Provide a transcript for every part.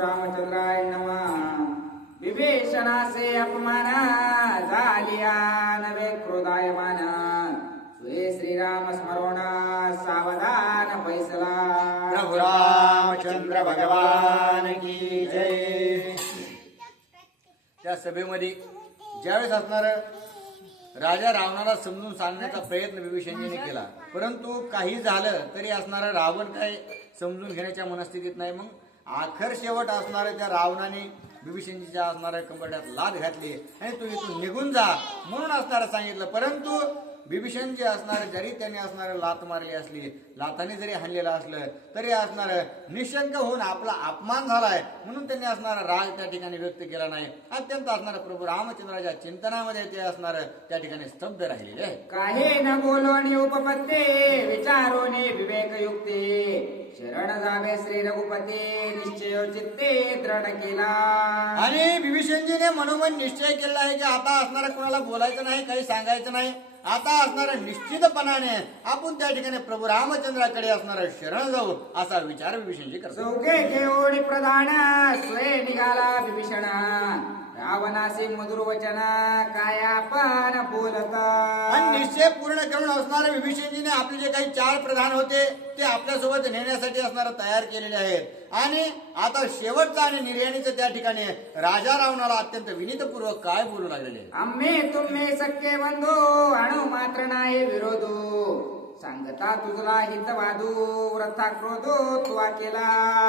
रामचंद्राय नमः। विभीषणासे अपमान झालिया नवे क्रोधायमान सुये श्रीराम स्मरण सावधान फैसला। प्रभु रामचंद्र भगवान की जय. त्या सभेमध्ये ज्यावेळेस असणार राजा रावणाला समजून सांगण्याचा प्रयत्न विभीषणजीने केला, परंतु काही झालं तरी असणारा रावण काय समजून घेण्याच्या मनस्थितीत नाही. मग आखर शेवट असणाऱ्या त्या रावणाने विभीषणजीच्या असणाऱ्या कंबरड्यात लाद घातली आणि तू इथून निघून जा म्हणून असणारं सांगितलं. परंतु विभीषण जे असणार जरी त्याने असणारं लात मारली असली, लाताने जरी हाणलेलं असलं तरी असणारं निशंक होऊन आपला अपमान झालाय म्हणून त्यांनी असणारा राग त्या ठिकाणी व्यक्त केला नाही. अत्यंत असणारं प्रभू रामचंद्राच्या चिंतनामध्ये ते असणारं त्या ठिकाणी स्तब्ध राहिलेले आहे. काही न बोलोनी उपपत्ते विचारोनी विवेक युक्ते शरण जावे श्री रघुपते निश्चय चित्ते दृढ केला. आणि विभीषणजीने मनोमन निश्चय केला आहे की आता असणारं कोणाला बोलायचं नाही, काही सांगायचं नाही. आता असणाऱ्या निश्चितपणाने आपण त्या ठिकाणी प्रभू रामचंद्राकडे असणारा शरण जाऊ असा विचार विभीषणजी करतो. चौघे घेऊन प्रधान स्वय निघाला विभीषण रावणासी मधुर वचन काय आपण बोलता. आणि निश्चय पूर्ण करून असणाऱ्या विभीषणजीने आपले जे काही 4 प्रधान होते ते आपल्यासोबत नेण्यासाठी असणारा तयार केलेले आहेत. आणि आता शेवटचा आणि निर्याणीचं त्या ठिकाणी राजा रावणाला अत्यंत विनीतपूर्वक काय बोलू लागलेले. आम्ही तुम्ही सख्खे बंधू अणु मात्र नाही विरोधो सांगता तुझला हित वादू व्रथा क्रोधो तुवा केला.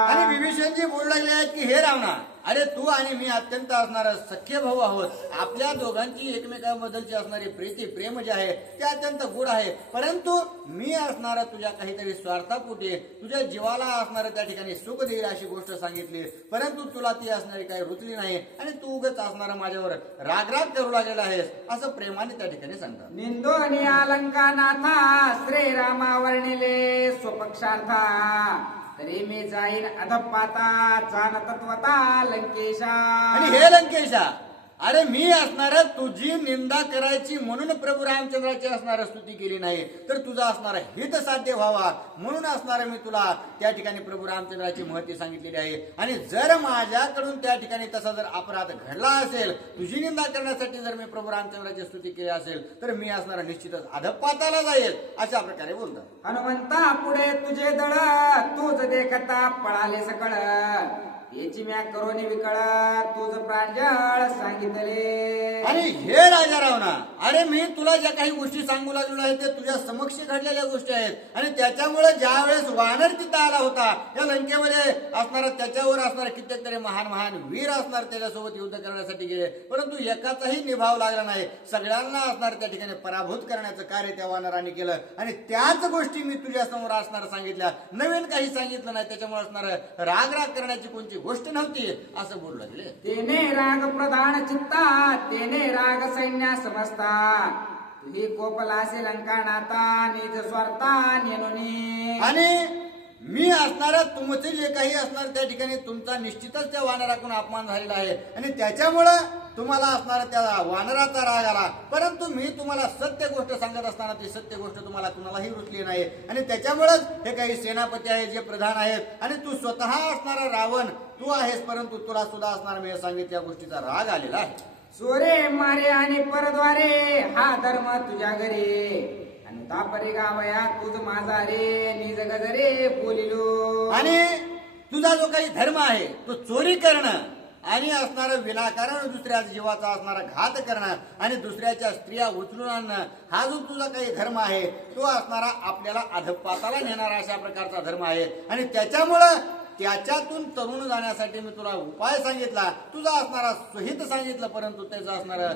आणि विभीषणजी बोलू लागले आहेत की हे रावणा, अरे तू आणि मी अत्यंत असणारा सख्य भाऊ आहोत. आपल्या दोघांची एकमेकांबद्दलची असणारी प्रीती प्रेम जे आहे ते अत्यंत गुढ आहे. परंतु मी असणारा तुझ्या काहीतरी स्वार्थापोटी तुझ्या जीवाला असणारं त्या ठिकाणी सुख देईल अशी गोष्ट सांगितली, परंतु तुला ती असणारी काही रुचली नाही आणि तू उगाच असणारा माझ्यावर रागराग करू लागलेला आहेस असं प्रेमाने त्या ठिकाणी सांगतात. निंदोनी अलंका नाथा श्रीरामा वर्णिले स्वपक्षार्था तरी मी जाईन अधपाता जाण तत्वता लंकेशा. आणि हे लंकेशा, अरे मी असणार तुझी निंदा करायची म्हणून प्रभू रामचंद्राची असणार स्तुती केली नाही, तर तुझा असणारा हित साध्य व्हावा म्हणून असणार मी तुला त्या ठिकाणी प्रभू रामचंद्राची महती सांगितलेली आहे. आणि जर माझ्याकडून त्या ठिकाणी तसा जर अपराध घडला असेल, तुझी निंदा करण्यासाठी जर मी प्रभू रामचंद्राची स्तुती केली असेल तर मी असणारा निश्चितच अधपाताला जाईल अशा प्रकारे बोलतात. हनुमंता पुढे तुझे दळ तूच देखता पळाले सकळ याची म्या करोनी विकळ तुझ प्रांजळ सांगितले. आणि हे राजा रावणा, अरे मी तुला ज्या काही गोष्टी सांगू लागलो आहे ते तुझ्या समक्ष घडलेल्या गोष्टी आहेत. आणि त्याच्यामुळे ज्या वेळेस वानर तिथं आला होता या लंकेमध्ये असणारा त्याच्यावर असणारा कित्येक तरी महान महान वीर असणार त्याच्यासोबत युद्ध करण्यासाठी गेले, परंतु एकाचाही निभाव लागला नाही. सगळ्यांना असणार त्या ठिकाणी पराभूत करण्याचं कार्य त्या वानरांनी केलं. आणि त्याच गोष्टी मी तुझ्या समोर असणार सांगितल्या, नवीन काही सांगितलं नाही. त्याच्यामुळे असणार राग करण्याची कोणती गोष्ट नव्हती असं बोलू लागले. तेने राग प्रधान चित्ता तेने राग सैन्य समजता तुही कोपलासे लंका नाता निज स्वार्था नेनोनी. आणि मी असणारा तुमचे जे काही असणार त्या ठिकाणी तुमचा निश्चितच त्या वानराकडून अपमान झालेला आहे आणि त्याच्यामुळं तुम्हाला असणारा त्या वानराचा राग आला. परंतु मी तुम्हाला सत्य गोष्ट सांगत असताना ती सत्य गोष्ट तुम्हाला कुणालाही रुचली नाही. आणि त्याच्यामुळेच हे काही सेनापती आहेत जे प्रधान आहेत आणि तू स्वतः असणारा रावण तू आहेस, परंतु तुला सुद्धा असणारा मी सांगितल्या गोष्टीचा राग आलेला आहे. सोरे मारे आणि परद्वारे हा धर्म तुझ्या घरी तापरे गावया तुझ माझा रे निज गजरे बोलिलो. आणि तुझा जो काही धर्म आहे तो चोरी करणं आणि असणारं विनाकारण दुसऱ्या जीवाचा असणारा घात करणं आणि दुसऱ्याच्या स्त्रिया उचलून आणणं हा जो तुझा काही धर्म आहे तो असणारा आपल्याला अधपाताला नेणारा अशा प्रकारचा धर्म आहे. आणि त्याच्यामुळं त्याच्यातून तरुण जाण्यासाठी मी तुला उपाय सांगितला, तुझा असणारा सुहित सांगितलं, परंतु त्याचा असणारा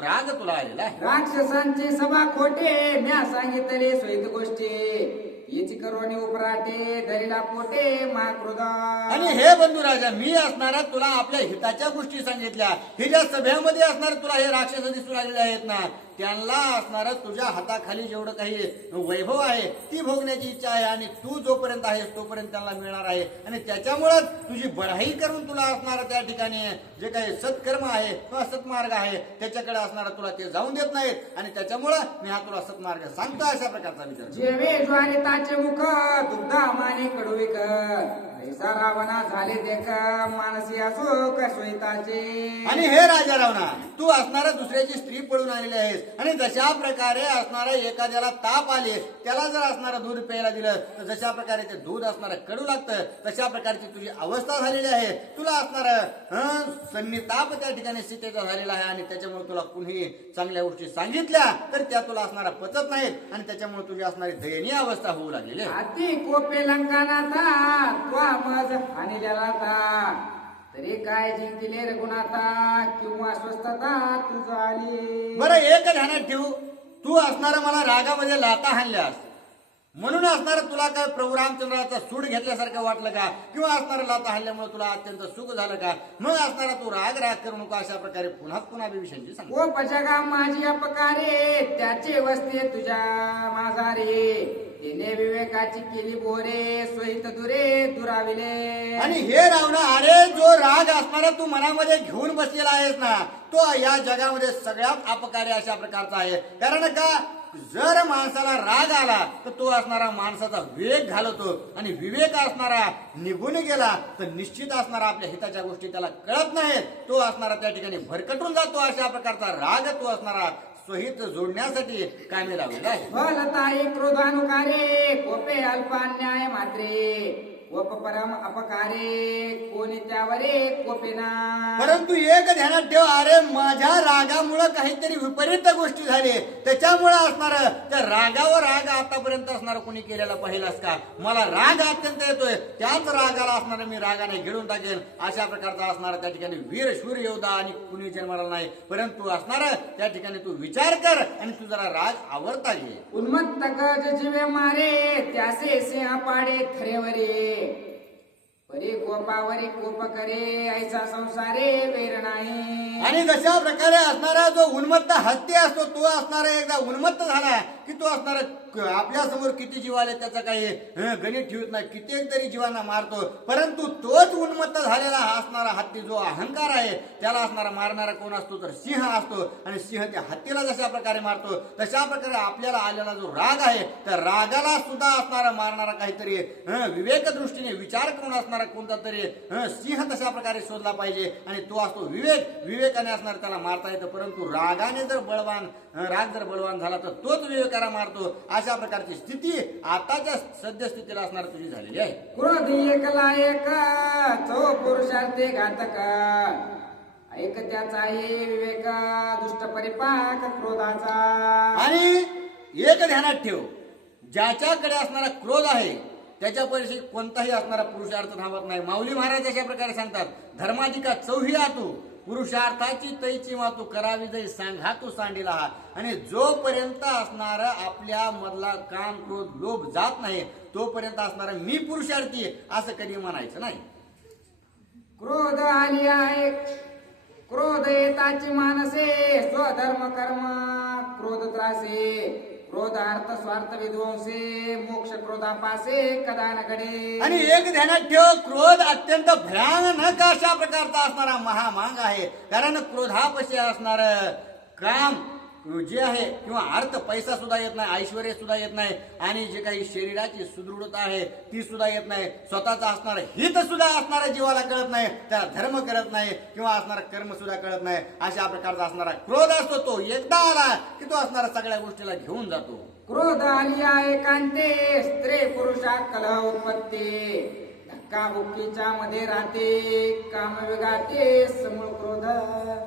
राग तुला आलेला आहे. राक्षसांची सभा खोटे म्या सांगितले सुहित गोष्टी याची करोनी उपराटे धरीला पोटे महाक्रोधा. आणि हे बंधू राजा, मी असणारा तुला आपल्या हिताच्या गोष्टी सांगितल्या. हे ज्या सभेमध्ये असणार तुला हे राक्षस दिसू लागलेले आहेत ना, त्यांना असणारा तुझ्या हाताखाली जेवढं काही वैभव आहे ती भोगण्याची इच्छा आहे. आणि तू जोपर्यंत आहेस तोपर्यंत त्यांना मिळणार आहे. आणि त्याच्यामुळेच तुझी बढाई करून तुला असणारा त्या ठिकाणी जे काही सत्कर्म आहे किंवा सत्मार्ग आहे त्याच्याकडे असणारा तुला ते जाऊन देत नाहीत आणि त्याच्यामुळं मी हा तुला सत्मार्ग सांगतो अशा प्रकारचा विचार. जेवे ज्वारिताचे मुख दुग्धा माने कडविक ऐसा रावणा झाले देख मानसी असो कसोईताचे. आणि हे राजा रावणा, तू असणारा दुसऱ्याची स्त्री पळून आलेली आहेस आणि जशा प्रकारे असणारा एखाद्याला ताप आले त्याला जर असणारा दूध प्यायला दिलं तर जशा प्रकारे ते दूध असणारं कडू लागतं तशा प्रकारची तुझी अवस्था झालेली आहे. तुला असणारं सन्निताप त्या ठिकाणी स्थितीचा झालेला आहे आणि त्याच्यामुळे तुला कुणी चांगल्या गोष्टी सांगितल्या तर त्या तुला असणारा पचत नाहीत आणि त्याच्यामुळे तुझी असणारी दयनीय अवस्था होऊ लागलेली आहे. अति कोपे लंकानाथा त्वा मज आणलेला तरी काय जिंकले रघुनाथा किंवा स्वस्थता तुझ आली. बरं एक ध्यानात ठेवू, तू असणारा मला रागामध्ये लाता हाणल्यास म्हणून असणारं तुला काय प्रभू रामचंद्राचा सूड घेतल्यासारखं वाटलं का किंवा असणारं लाता हाणल्यामुळे तुला अत्यंत सुख झालं का? मग असणारा तू राग करू नको अशा प्रकारे पुन्हा पुन्हा विषयांची सांग. ओ पजगा माझी अपकारे त्याचे वस्ते तुझ्या माझारे तिने विवेकाची केली बोरे सोहित दुरे दुराविले. आणि हे रावणा, अरे जो राग असणारा तू मनामध्ये घेऊन बसलेला आहेस ना तो या जगामध्ये सगळ्यात अपकारी अशा प्रकारचा आहे. कारण का जर माणसाला राग आला तर तो असणारा माणसाचा विवेक घालवतो आणि विवेक असणारा निघून गेला तर निश्चित असणारा आपल्या हिताच्या गोष्टी त्याला कळत नाहीत. तो असणारा त्या ठिकाणी भरकटून जातो. अशा प्रकारचा राग तो असणारा स्वहित जोडण्यासाठी कामी लावलेला आहे. फलताई क्रोधानुकारे कोपे अल्पान्याय मात्रे कोप परम अपकारे कोणी त्यावरे कोपेना. परंतु एक ध्यानात ठेव, अरे माझ्या रागामुळे काहीतरी विपरीत गोष्टी झाली त्याच्यामुळे असणार त्या रागावर राग आतापर्यंत असणार कोणी केलेला पाहिलास का? मला राग अत्यंत येतोय त्याच रागाला असणार मी रागाने गिळून टाकेन अशा प्रकारचा असणार त्या ठिकाणी वीर शूर योद्धा आणि कुणी जन्माला नाही. परंतु असणार त्या ठिकाणी तू विचार कर आणि तू जरा राग आवरता घे. उन्मत्त गज जीवे मारे त्यासे सिंह पाडे खरेवरे परी कोपावरी कोप करे ऐसा संसारे वेर नाही. आणि जशा प्रकारे असणारा जो उन्मत्त हत्ती असतो तो असणारा एकदा उन्मत्त झाला की तो असणारा आपल्या समोर किती जीव आले त्याचा काही गणित ठेवत नाही, कित्येक तरी जीवांना मारतो. परंतु तोच उन्मत्त झालेला असणारा हत्ती जो अहंकार आहे त्याला असणारा मारणारा कोण असतो तर सिंह असतो आणि सिंह त्या हत्तीला जशा प्रकारे मारतो तशा प्रकारे आपल्याला आलेला जो राग आहे त्या रागाला सुद्धा असणारा मारणारा काहीतरी विवेक दृष्टीने विचार करून असणारा कोणता तरी सिंह तशा प्रकारे शोधला पाहिजे आणि तो असतो विवेक. विवेकाने असणार त्याला मारता येतं. परंतु रागाने जर राग जर बळवान झाला तर तोच विवेकाला मारतो. अशा प्रकारची स्थिती आताच्या सद्यस्थितीला असणार तुझी झालेली आहे. क्रोध एकला एक चौ पुरुषार्थे घातक ऐक त्याचा विवेक दुष्ट परिपाक क्रोधाचा. आणि एक ध्यानात ठेव, ज्याच्याकडे असणारा क्रोध आहे त्याच्या परिषी कोणताही असणारा पुरुषार्थ थांबत नाही. माऊली महाराज अशा प्रकारे सांगतात, धर्माधिका चौही आतू पुरुषार्थाची तैची मातू करावी जाई सांगा तू सांडीला हा. आणि जोपर्यंत असणार आपल्या मधला काम क्रोध लोभ जात नाही तोपर्यंत असणारा मी पुरुषार्थी असं कधी म्हणायचं नाही. क्रोध आली आहे क्रोध येताची मानसे स्वधर्म कर्म क्रोध त्रासे क्रोध अर्थ स्वार्थ विध्वंसे मोक्ष क्रोधापासे कदा न घडे. आणि एक ध्यानात ठेव, क्रोध अत्यंत भयानक अशा प्रकारचा असणारा महामांग आहे. कारण क्रोधापाशी असणार काम जे आहे किंवा अर्थ पैसा सुद्धा येत नाही, ऐश्वर्य सुद्धा येत नाही आणि जे काही शरीराची सुदृढता आहे ती सुद्धा येत नाही. स्वतःचा असणारा हित सुद्धा असणारा जीवाला कळत नाही, त्याला धर्म कळत नाही किंवा असणारा कर्म सुद्धा कळत नाही. अशा प्रकारचा असणारा क्रोध असतो तो एकदा आला की तो असणारा सगळ्या गोष्टीला घेऊन जातो. क्रोध आलिया एकांते स्त्री पुरुषा कलह उत्पत्ती धक्काबुक्कीच्या मध्ये राहते काम विगाते समूळ क्रोध.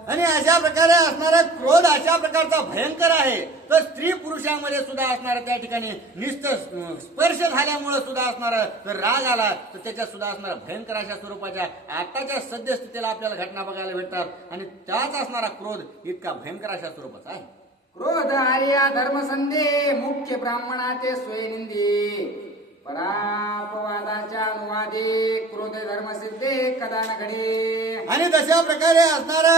आणि अशा प्रकारे असणारा क्रोध अशा प्रकारचा भयंकर आहे तर स्त्री पुरुषांमध्ये सुद्धा असणारा त्या ठिकाणी नुसतं स्पर्श झाल्यामुळे सुद्धा असणारा तर राग आला तर त्याच्यात सुद्धा असणारा भयंकर अशा स्वरूपाच्या आताच्या सद्यस्थितीला आपल्याला घटना बघायला भेटतात आणि त्याच असणारा क्रोध इतका भयंकर अशा स्वरूपाचा आहे. क्रोध आर्या धर्मसंधे मुख्य ब्राह्मणाचे स्वयनिंदी परापवादाच्या अनुवादे क्रोध धर्मसिद्धे कदा न घडे. आणि तशा प्रकारे असणारा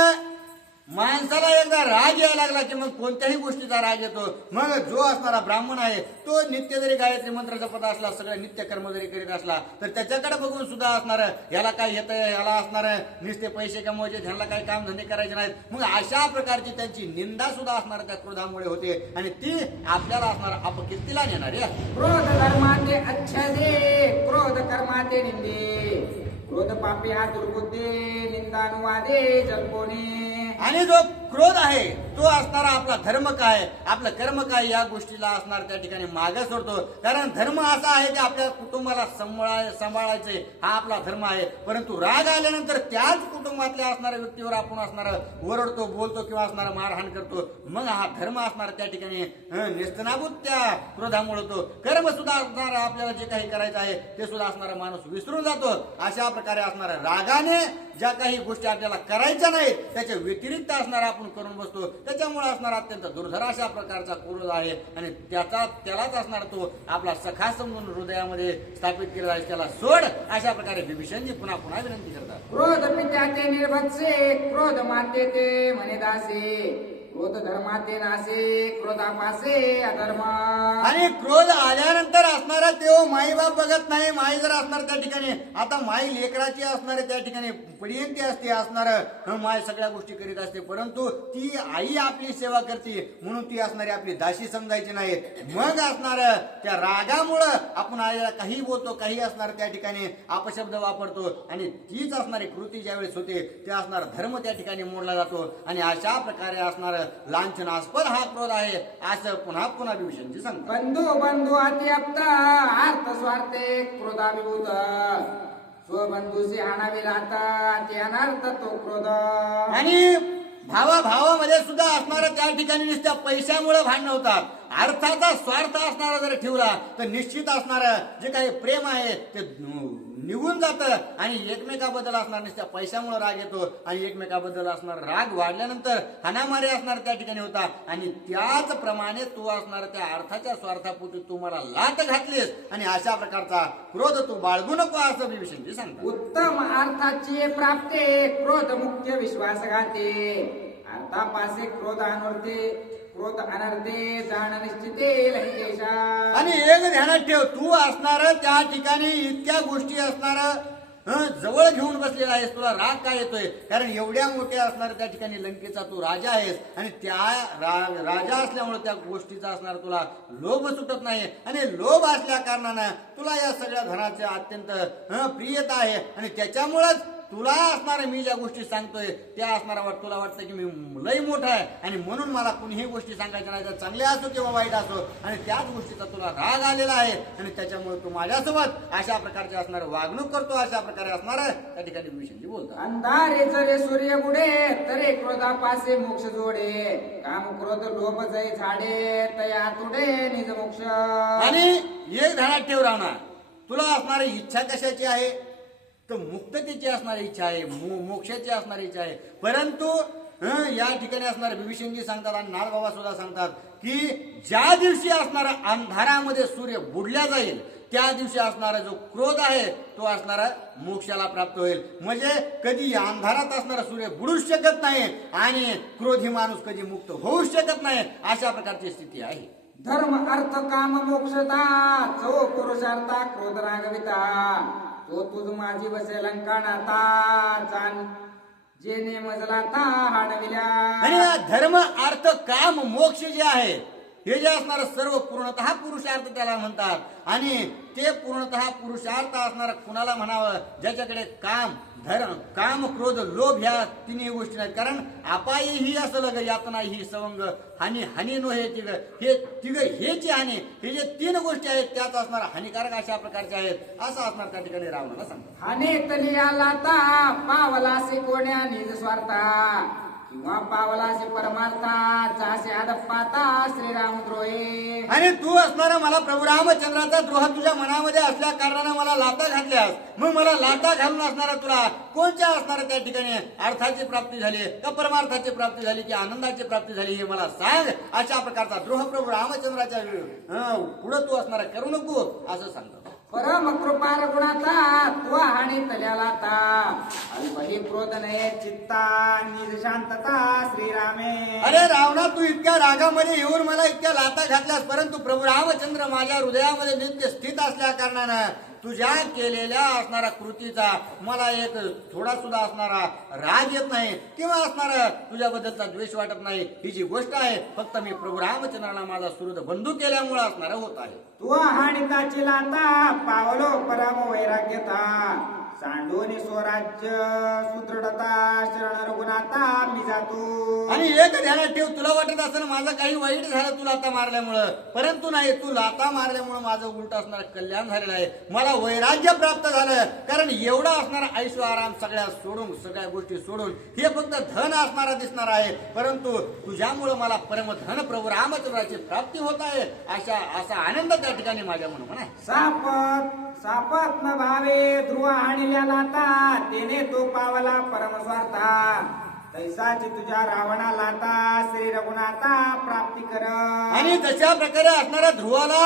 माणसाला एकदा राग यायला लागला की मग कोणत्याही गोष्टीचा राग येतो. मग जो असणारा ब्राह्मण आहे तो नित्य जरी गायत्री मंत्र जपत असला, सगळं नित्य कर्म जरी करीत असला, तर त्याच्याकडे बघून सुद्धा असणार याला काय येतंय, याला असणार नुसते पैसे कमवायचे, त्यांना काही काम धंदे करायचे नाहीत. मग अशा प्रकारची त्यांची निंदा सुद्धा असणार त्या क्रोधामुळे होते आणि ती आपल्याला असणार अपकीर्तीला नेणार आहे. क्रोध धर्माते अच्छदे क्रोध कर्माते निंदे क्रोध पापी हा दुर्बुद्धे निंदानुवादे जल्पोने. आणि जो क्रोध आहे तो असणारा आपला धर्म काय, आपलं कर्म काय, या गोष्टीला असणार त्या ठिकाणी मागे सोडतो. कारण धर्म असा आहे की आपल्या कुटुंबाला सांभाळायचे, हा आपला धर्म आहे. परंतु राग आल्यानंतर त्याच कुटुंबातल्या असणाऱ्या व्यक्तीवर आपण असणार ओरडतो, बोलतो किंवा असणारा मारहाण करतो. मग हा धर्म असणार त्या ठिकाणी नेस्तनाभूत त्या क्रोधामुळे होतो. कर्म सुद्धा असणार आपल्याला जे काही करायचं आहे ते सुद्धा असणारा माणूस विसरून जातो. अशा प्रकारे असणाऱ्या रागाने ज्या काही गोष्टी आपल्याला करायच्या नाहीत त्याच्या व्यतिरिक्त असणारा आपण करून बसतो. त्याच्यामुळे असणार अत्यंत दुर्धर अशा प्रकारचा क्रोध आहे आणि त्यालाच असणार तो आपला सखा समजून हृदयामध्ये स्थापित केला आहे. त्याला सोड अशा प्रकारे विभीषणजी पुन्हा पुन्हा विनंती करतात. क्रोध पित्याते निर्भत्से क्रोध माते ते म्हणे दासे क्रोध धर्माते नासे क्रोधापासे अधर्म. आणि क्रोध आल्यानंतर असणारा तेव्हा माई बाप बघत नाही. माई जर असणार त्या ठिकाणी, आता माई लेकराची असणारे त्या ठिकाणी पडियंती असते असणार, माय सगळ्या गोष्टी करीत असते. परंतु ती आई आपली सेवा करते म्हणून ती असणारी आपली दासी समजायची नाही. मग असणार त्या रागामुळं आपण आईला काही बोलतो, काही असणार त्या ठिकाणी अपशब्द वापरतो आणि तीच असणारी कृती ज्यावेळेस होते ते असणार धर्म त्या ठिकाणी मोडला जातो. आणि अशा प्रकारे असणार लांछनास्पद हा क्रोध आहे असं पुन्हा पुन्हा विभीषणजी सांगतात. बंधू बंधू अति आप्ता अर्थ स्वार्थे क्रोधाभिभूत स्वबंधूशी हाणावी लाता अति अनर्थ तो क्रोध. आणि भावामध्ये सुद्धा असणार त्या ठिकाणी नुसत्या पैशामुळे भांडण होतात. अर्थाचा स्वार्थ असणारा जर ठेवला तर निश्चित असणार जे काही प्रेम आहे ते निघून जातं आणि एकमेकाबद्दल असणार नुसत्या पैशामुळे राग येतो आणि एकमेकाबद्दल असणार राग वाढल्यानंतर हाणामारी असणार त्या ठिकाणी होता. आणि त्याचप्रमाणे तू असणार त्या अर्थाच्या स्वार्थापोटी तू मला लात घातलीस आणि अशा प्रकारचा क्रोध तू बाळगू नको असं विभीषणजी सांगतात. उत्तम अर्थाची प्राप्ते क्रोध मुख्य विश्वासघाते अर्थापासे क्रोध अनर्थे क्रोध अनर्थे जाण निश्चिते लंकेशा. आणि एक ध्यानात ठेव, तू असणार त्या ठिकाणी इतक्या गोष्टी असणार जवळ घेऊन बसलेला आहेस. तुला राग काय येतोय? कारण एवढ्या मोठ्या असणार त्या ठिकाणी लंकेचा तू राजा आहेस आणि त्या राजा असल्यामुळे त्या गोष्टीचा असणार तुला लोभ सुटत नाही आणि लोभ असल्या कारणानं तुला या सगळ्या धनाचे अत्यंत प्रियता आहे आणि त्याच्यामुळेच तुला असणार मी ज्या गोष्टी सांगतोय त्या असणारा तुला वाटतं की मी लई मोठा आहे आणि म्हणून मला कुणीही गोष्टी सांगायच्या नाही, तर चांगल्या असो किंवा वाईट असो, आणि त्याच गोष्टीचा तुला राग आलेला आहे आणि त्याच्यामुळे तू माझ्यासोबत अशा प्रकारचे असणार वागणूक करतो. अशा प्रकारे असणार त्या ठिकाणी विभीषणजी बोलतात. अंधारे जरे सूर्य बुडे तरे क्रोधापासे मोक्ष जोडे काम क्रोध लोभ जय झाडे तया तुडे निज मोक्ष. आणि एक ध्यानात ठेव राहणार, तुला असणारी इच्छा कशाची आहे तर मुक्ततेची असणारी इच्छा आहे, मोक्षाची असणारी इच्छा आहे. परंतु या ठिकाणी असणारे विभीषणजी सांगतात आणि नारबाबा सुद्धा सांगतात की ज्या दिवशी असणारा अंधारामध्ये सूर्य बुडल्या जाईल त्या दिवशी असणारा जो क्रोध आहे तो असणारा मोक्षाला प्राप्त होईल. म्हणजे कधी अंधारात असणारा सूर्य बुडूच शकत नाही आणि क्रोधी माणूस कधी मुक्त होऊच शकत नाही. अशा प्रकारची स्थिती आहे. धर्म अर्थ काम मोक्षता चो पुरुषार्था क्रोध रागविता तो तुझ माझी बसे लंकानाता जाण जेने मजला ता हाडविल्या. आणि धर्म अर्थ काम मोक्ष जे आहे हे जे असणार सर्व पूर्णतः पुरुषार्थ त्याला म्हणतात. आणि ते पूर्णतः पुरुषार्थ असणार कुणाला म्हणावं ज्याच्याकडे काम क्रोध लोभ ह्या तिन्ही गोष्टी नाहीत. कारण अपायी ही असं लग यातना ही सवंग हानी नो हे तिघ हेची हानी, हे जे तीन गोष्टी आहेत त्याच असणार हानिकारक अशा प्रकारच्या आहेत असं असणार त्या ठिकाणी रावणाला सांगतात. हाने तली आला ता पावलासे कोण्या निज स्वार्था किंवा पावलासे परमार्था चासे आदप्पाता श्रीराम द्रोहे. आणि तू असणारा मला प्रभू रामचंद्राचा द्रोह तुझ्या मनामध्ये असल्या कारणाने मला लाता घातल्यास, मग मला लाता घालून असणारा तुला कोणत्या असणाऱ्या त्या ठिकाणी अर्थाची प्राप्ती झाली का परमार्थाची प्राप्ती झाली की आनंदाची प्राप्ती झाली हे मला सांग. अशा प्रकारचा द्रोह प्रभू रामचंद्राच्या पुढे तू असणारा करू नको असं सांगतो. परम कृपार गुणाचा तो हानी तल्याला ता मही क्रोध नये चित्ता निज शांतता श्रीरामे. अरे रावणा, तू इतक्या रागामध्ये येऊन मला इतक्या लाता घातल्यास, परंतु प्रभू रामचंद्र माझ्या हृदयामध्ये नित्य स्थित असल्या कारणानं तुझ्या केलेल्या असणाऱ्या कृतीचा मला एक थोडा सुद्धा असणारा राग येत नाही किंवा असणारा तुझ्याबद्दलचा द्वेष वाटत नाही. ही जी गोष्ट आहे फक्त मी प्रभू रामचंद्राला माझा सुहृद बंधू केल्यामुळे असणारा होत आहे. तू हाणिताची लाता पावलो परम वैराग्यता सांडोनी स्वराज्य सुदृढता शरण रघुनाथा मी जातो. आणि एक ध्यानात ठेव, तुला वाटत असताना माझं काही वाईट झालं तू लाता मारल्यामुळं, परंतु नाही, तू लाता मारल्यामुळे माझं उलट असणार कल्याण झालेलं आहे. मला वैराग्य प्राप्त झालं, कारण एवढा असणारा ऐशो आराम सगळ्या सोडून सगळ्या गोष्टी सोडून हे फक्त धन असणारा दिसणार आहे, परंतु तुझ्यामुळं मला परमधन प्रभू रामचंद्राची प्राप्ती होत आहे. असा आनंद त्या ठिकाणी माझ्या म्हणून आहे. सापत न भावे ध्रुव आणल्या लाता तेने तो पावला परम स्वार्था तैसाची तुझ्या रावणा लाता श्री रघुनाथा प्राप्ती कर. आणि तशा प्रकारे असणाऱ्या ध्रुवाला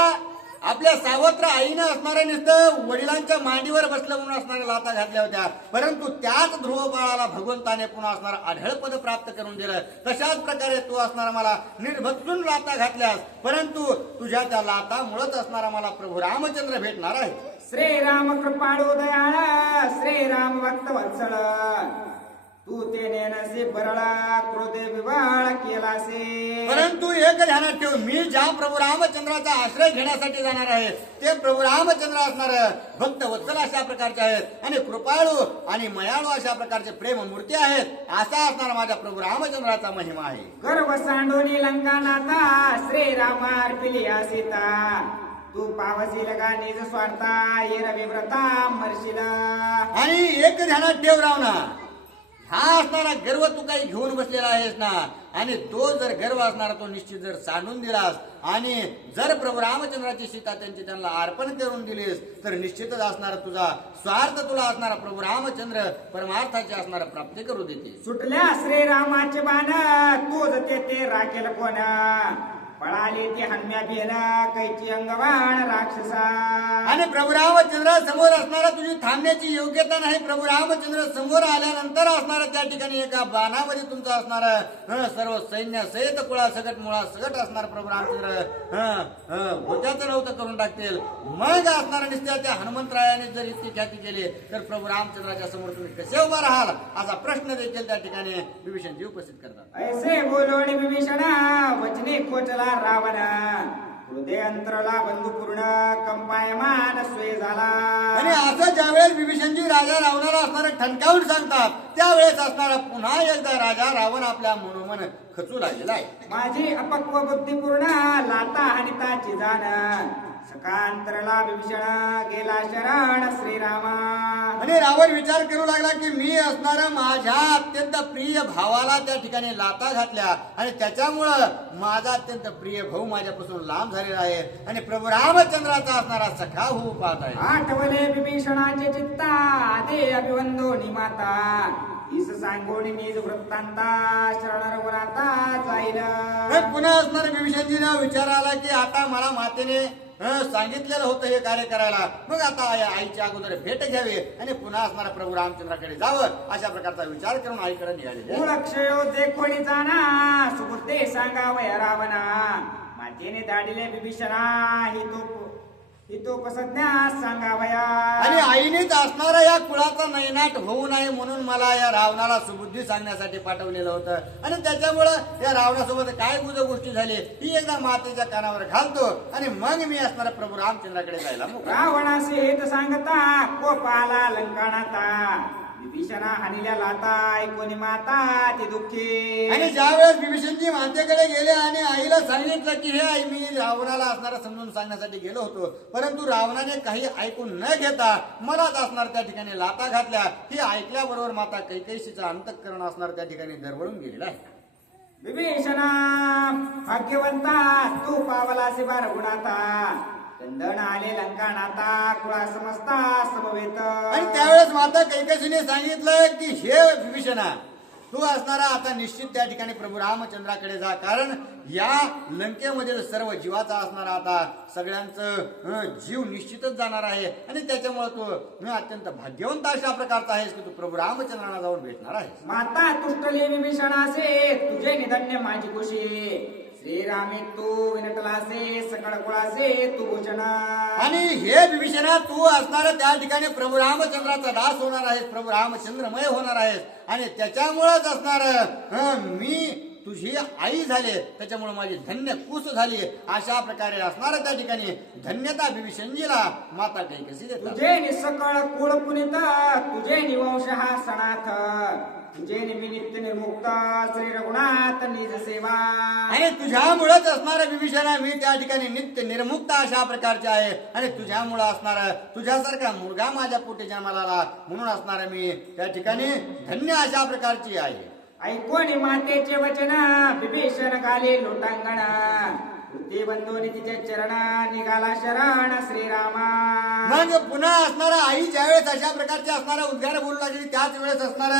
आपल्या सावत्र आईनं असणाऱ्या नुसतं वडिलांच्या मांडीवर बसलं म्हणून असणाऱ्या लाता घातल्या होत्या, परंतु त्याच ध्रुव बाळाला भगवंताने पुन्हा असणारा आढळ पद प्राप्त करून दिलं. तशाच प्रकारे तू असणारा मला निर्भत्सून लाता घातल्यास, परंतु तुझ्या त्या लातामुळेच असणारा मला प्रभू रामचंद्र भेटणार आहे. श्रीराम कृपाळू दयाळ श्रीराम भक्त वत्सल तू ते नेनसे बरळा क्रोधे विवाळ केलासे. परंतु एक ध्यानात ठेव, मी ज्या प्रभू रामचंद्राचा आश्रय घेण्यासाठी जाणार आहे ते प्रभू रामचंद्र असणार भक्त वत्सल अशा प्रकारचे आहेत आणि कृपाळू आणि मयाळू अशा प्रकारचे प्रेम मूर्ती आहेत. असा असणारा माझ्या प्रभू रामचंद्राचा महिमा आहे. गर्व सांडोनी लंका नाथा श्रीरामार पिलिया सीता तू पावसील का निज स्वार्था ये रविव्रता मरशील. आणि एक ध्यानात ठेव रावणा, हा असणारा गर्व तू काही घेऊन बसलेला आहेस ना, आणि तो जर गर्व असणारा तो निश्चित जर सांडून दिलास आणि जर प्रभू रामचंद्राची सीता त्यांना अर्पण करून दिलीस तर निश्चितच असणारा तुझा स्वार्थ तुला असणारा प्रभू रामचंद्र परमार्थाची असणारा प्राप्ती करू देते. सुटल्या श्रीरामाचे बाण तूच ते राखेल कोण पळाली ती हन्म्या बिन कैची अंगवाण राक्षसा. आणि प्रभू रामचंद्र समोर असणारा तुझी थांबण्याची योग्यता नाही. प्रभू रामचंद्र समोर आल्यानंतर असणारा त्या ठिकाणी एका बाणामध्ये तुमचं असणार सर्व सैन्य सहित कुळा सगट मुळा सगट असणार प्रभू रामचंद्र भोजाचं नव्हतं करून टाकतील. मग असणारा निश्चय त्या हनुमंतरायाने जर इतकी ख्याती केली तर प्रभू रामचंद्राच्या समोर तुम्ही कसे उभा राहाल असा प्रश्न देखील त्या ठिकाणी विभीषणजी उपस्थित करतात. ऐसे बोलोणी विभीषणा वचने खोचला रावण हृदय अंतरला बंधुपूर्ण कंपायमान स्वे झाला. आणि असं ज्यावेळेस विभीषणजी राजा रावणाला असणारा ठणकावून सांगतात त्यावेळेस असणारा पुन्हा एकदा राजा रावण आपल्या मनोमन खचू लागलेला आहे. माझी अपक्व बुद्धिपूर्ण लाता हनिताची जाण सकांतरला विभीषण गेला शरण श्रीरामा. आणि रावण विचार करू लागला की मी असणारा माझ्या अत्यंत प्रिय भावाला त्या ठिकाणी लाता घातल्या आणि त्याच्यामुळं माझा अत्यंत प्रिय भाऊ माझ्यापासून लांब झालेला आहे आणि प्रभू रामचंद्राचा असणारा सखा होऊ पाहत आहे. आठवले विभीषणाचे चित्ता दे अभिवंदोनी माता ईस सांगोनी निज वृत्तांता शरण रघुनाथा जाईल. पुन्हा असणाऱ्या विभीषणजीने विचार आला की आता मला मातेने सांगितलेलं होतं हे कार्य करायला, मग आता आईच्या अगोदर भेट घ्यावी आणि पुन्हा असणारा प्रभू रामचंद्राकडे जावं अशा प्रकारचा विचार करून आईकडे निघालेले. मूळक्षयो देखोणी जाना सुबुद्धे सांगावया रावणा मातेने दाडिले विभीषणा हितोपसज्ञा सांगावया. आणि आईनेच असणारा या कुळाचा नैनाट होऊ नये म्हणून मला या रावणाला सुबुद्धी सांगण्यासाठी पाठवलेलं होतं आणि त्याच्यामुळं या रावणासोबत काय गुज गोष्टी झाली ही एकदा मातेच्या कानावर घालतो आणि मग मी असणारा प्रभू रामचंद्राकडे जायला मोकळा. रावणासे हेत सांगता कोपाला लंकाणाता विभीषणा हानिल्या लाता ऐकोनी माता ती दुःखी. आणि ज्यावेळेस विभीषणजी मातेकडे गेले आणि आईला सांगितलं की हे आई मी रावणाला असणारा समजून सांगण्यासाठी गेलो होतो, परंतु रावणाने काही ऐकून न घेता मलाच असणार त्या ठिकाणी लाता घातल्या. ही ऐकल्याबरोबर माता कैकेयीचा अंतःकरण असणार त्या ठिकाणी दरवळून गेलेला आहे. विभीषणा भाग्यवंता तू पावला शिवा रघुनाथा चंदन आले लंका नाता कुळा समजता समवेत. आणि त्यावेळेस माता कैकेयीने सांगितलं की हे विभीषणा तू असणारा आता निश्चित त्या ठिकाणी प्रभू रामचंद्राकडे जा, कारण या लंकेमध्ये सर्व जीवाचा असणारा आता सगळ्यांचं जीव निश्चितच जाणार आहे आणि त्याच्यामुळे तू अत्यंत भाग्यवंत अशा प्रकारचा आहेस की तू प्रभू रामचंद्रांना जाऊन भेटणार आहेस. माता तुष्टले विभीषणासे तुझे निधन्य माझी खुशी. श्रीरामे तू विनटलासे सकळ कुळासे तू भूषण. आणि हे विभीषणा तू असणार त्या ठिकाणी प्रभू रामचंद्राचा दास होणार आहेस, प्रभू रामचंद्रमय होणार आहेस आणि त्याच्यामुळेच असणार मी तुझी आई झाले, त्याच्यामुळे माझी धन्य कुस झाली. अशा प्रकारे असणार त्या ठिकाणी धन्यता विभीषणजीला माता कैकसी देतात. तुझे निसकळ कुळ पुनित तुझे निवंश हा सणाथ. तुझे निमित्त निर्मुक्त श्री रघुनाथ निज सेवा. आणि तुझ्यामुळेच असणार विभीषणा मी त्या ठिकाणी नित्य निर्मुक्त अशा प्रकारचे आहे आणि तुझ्यामुळे असणार तुझ्यासारखा मुलगा माझ्या पोटी जन्माला आला म्हणून असणार मी त्या ठिकाणी धन्य अशा प्रकारची आहे. ऐकोनी मातेचे वचन विभीषण घाले लोटांगणा. ते बंधोनी तिच्या चरणा निघाला शरण श्रीरामा. मग पुन्हा असणारा आई ज्यावेळेस अशा प्रकारचे असणारा उद्गार बोलू लागली त्याच वेळेस असणार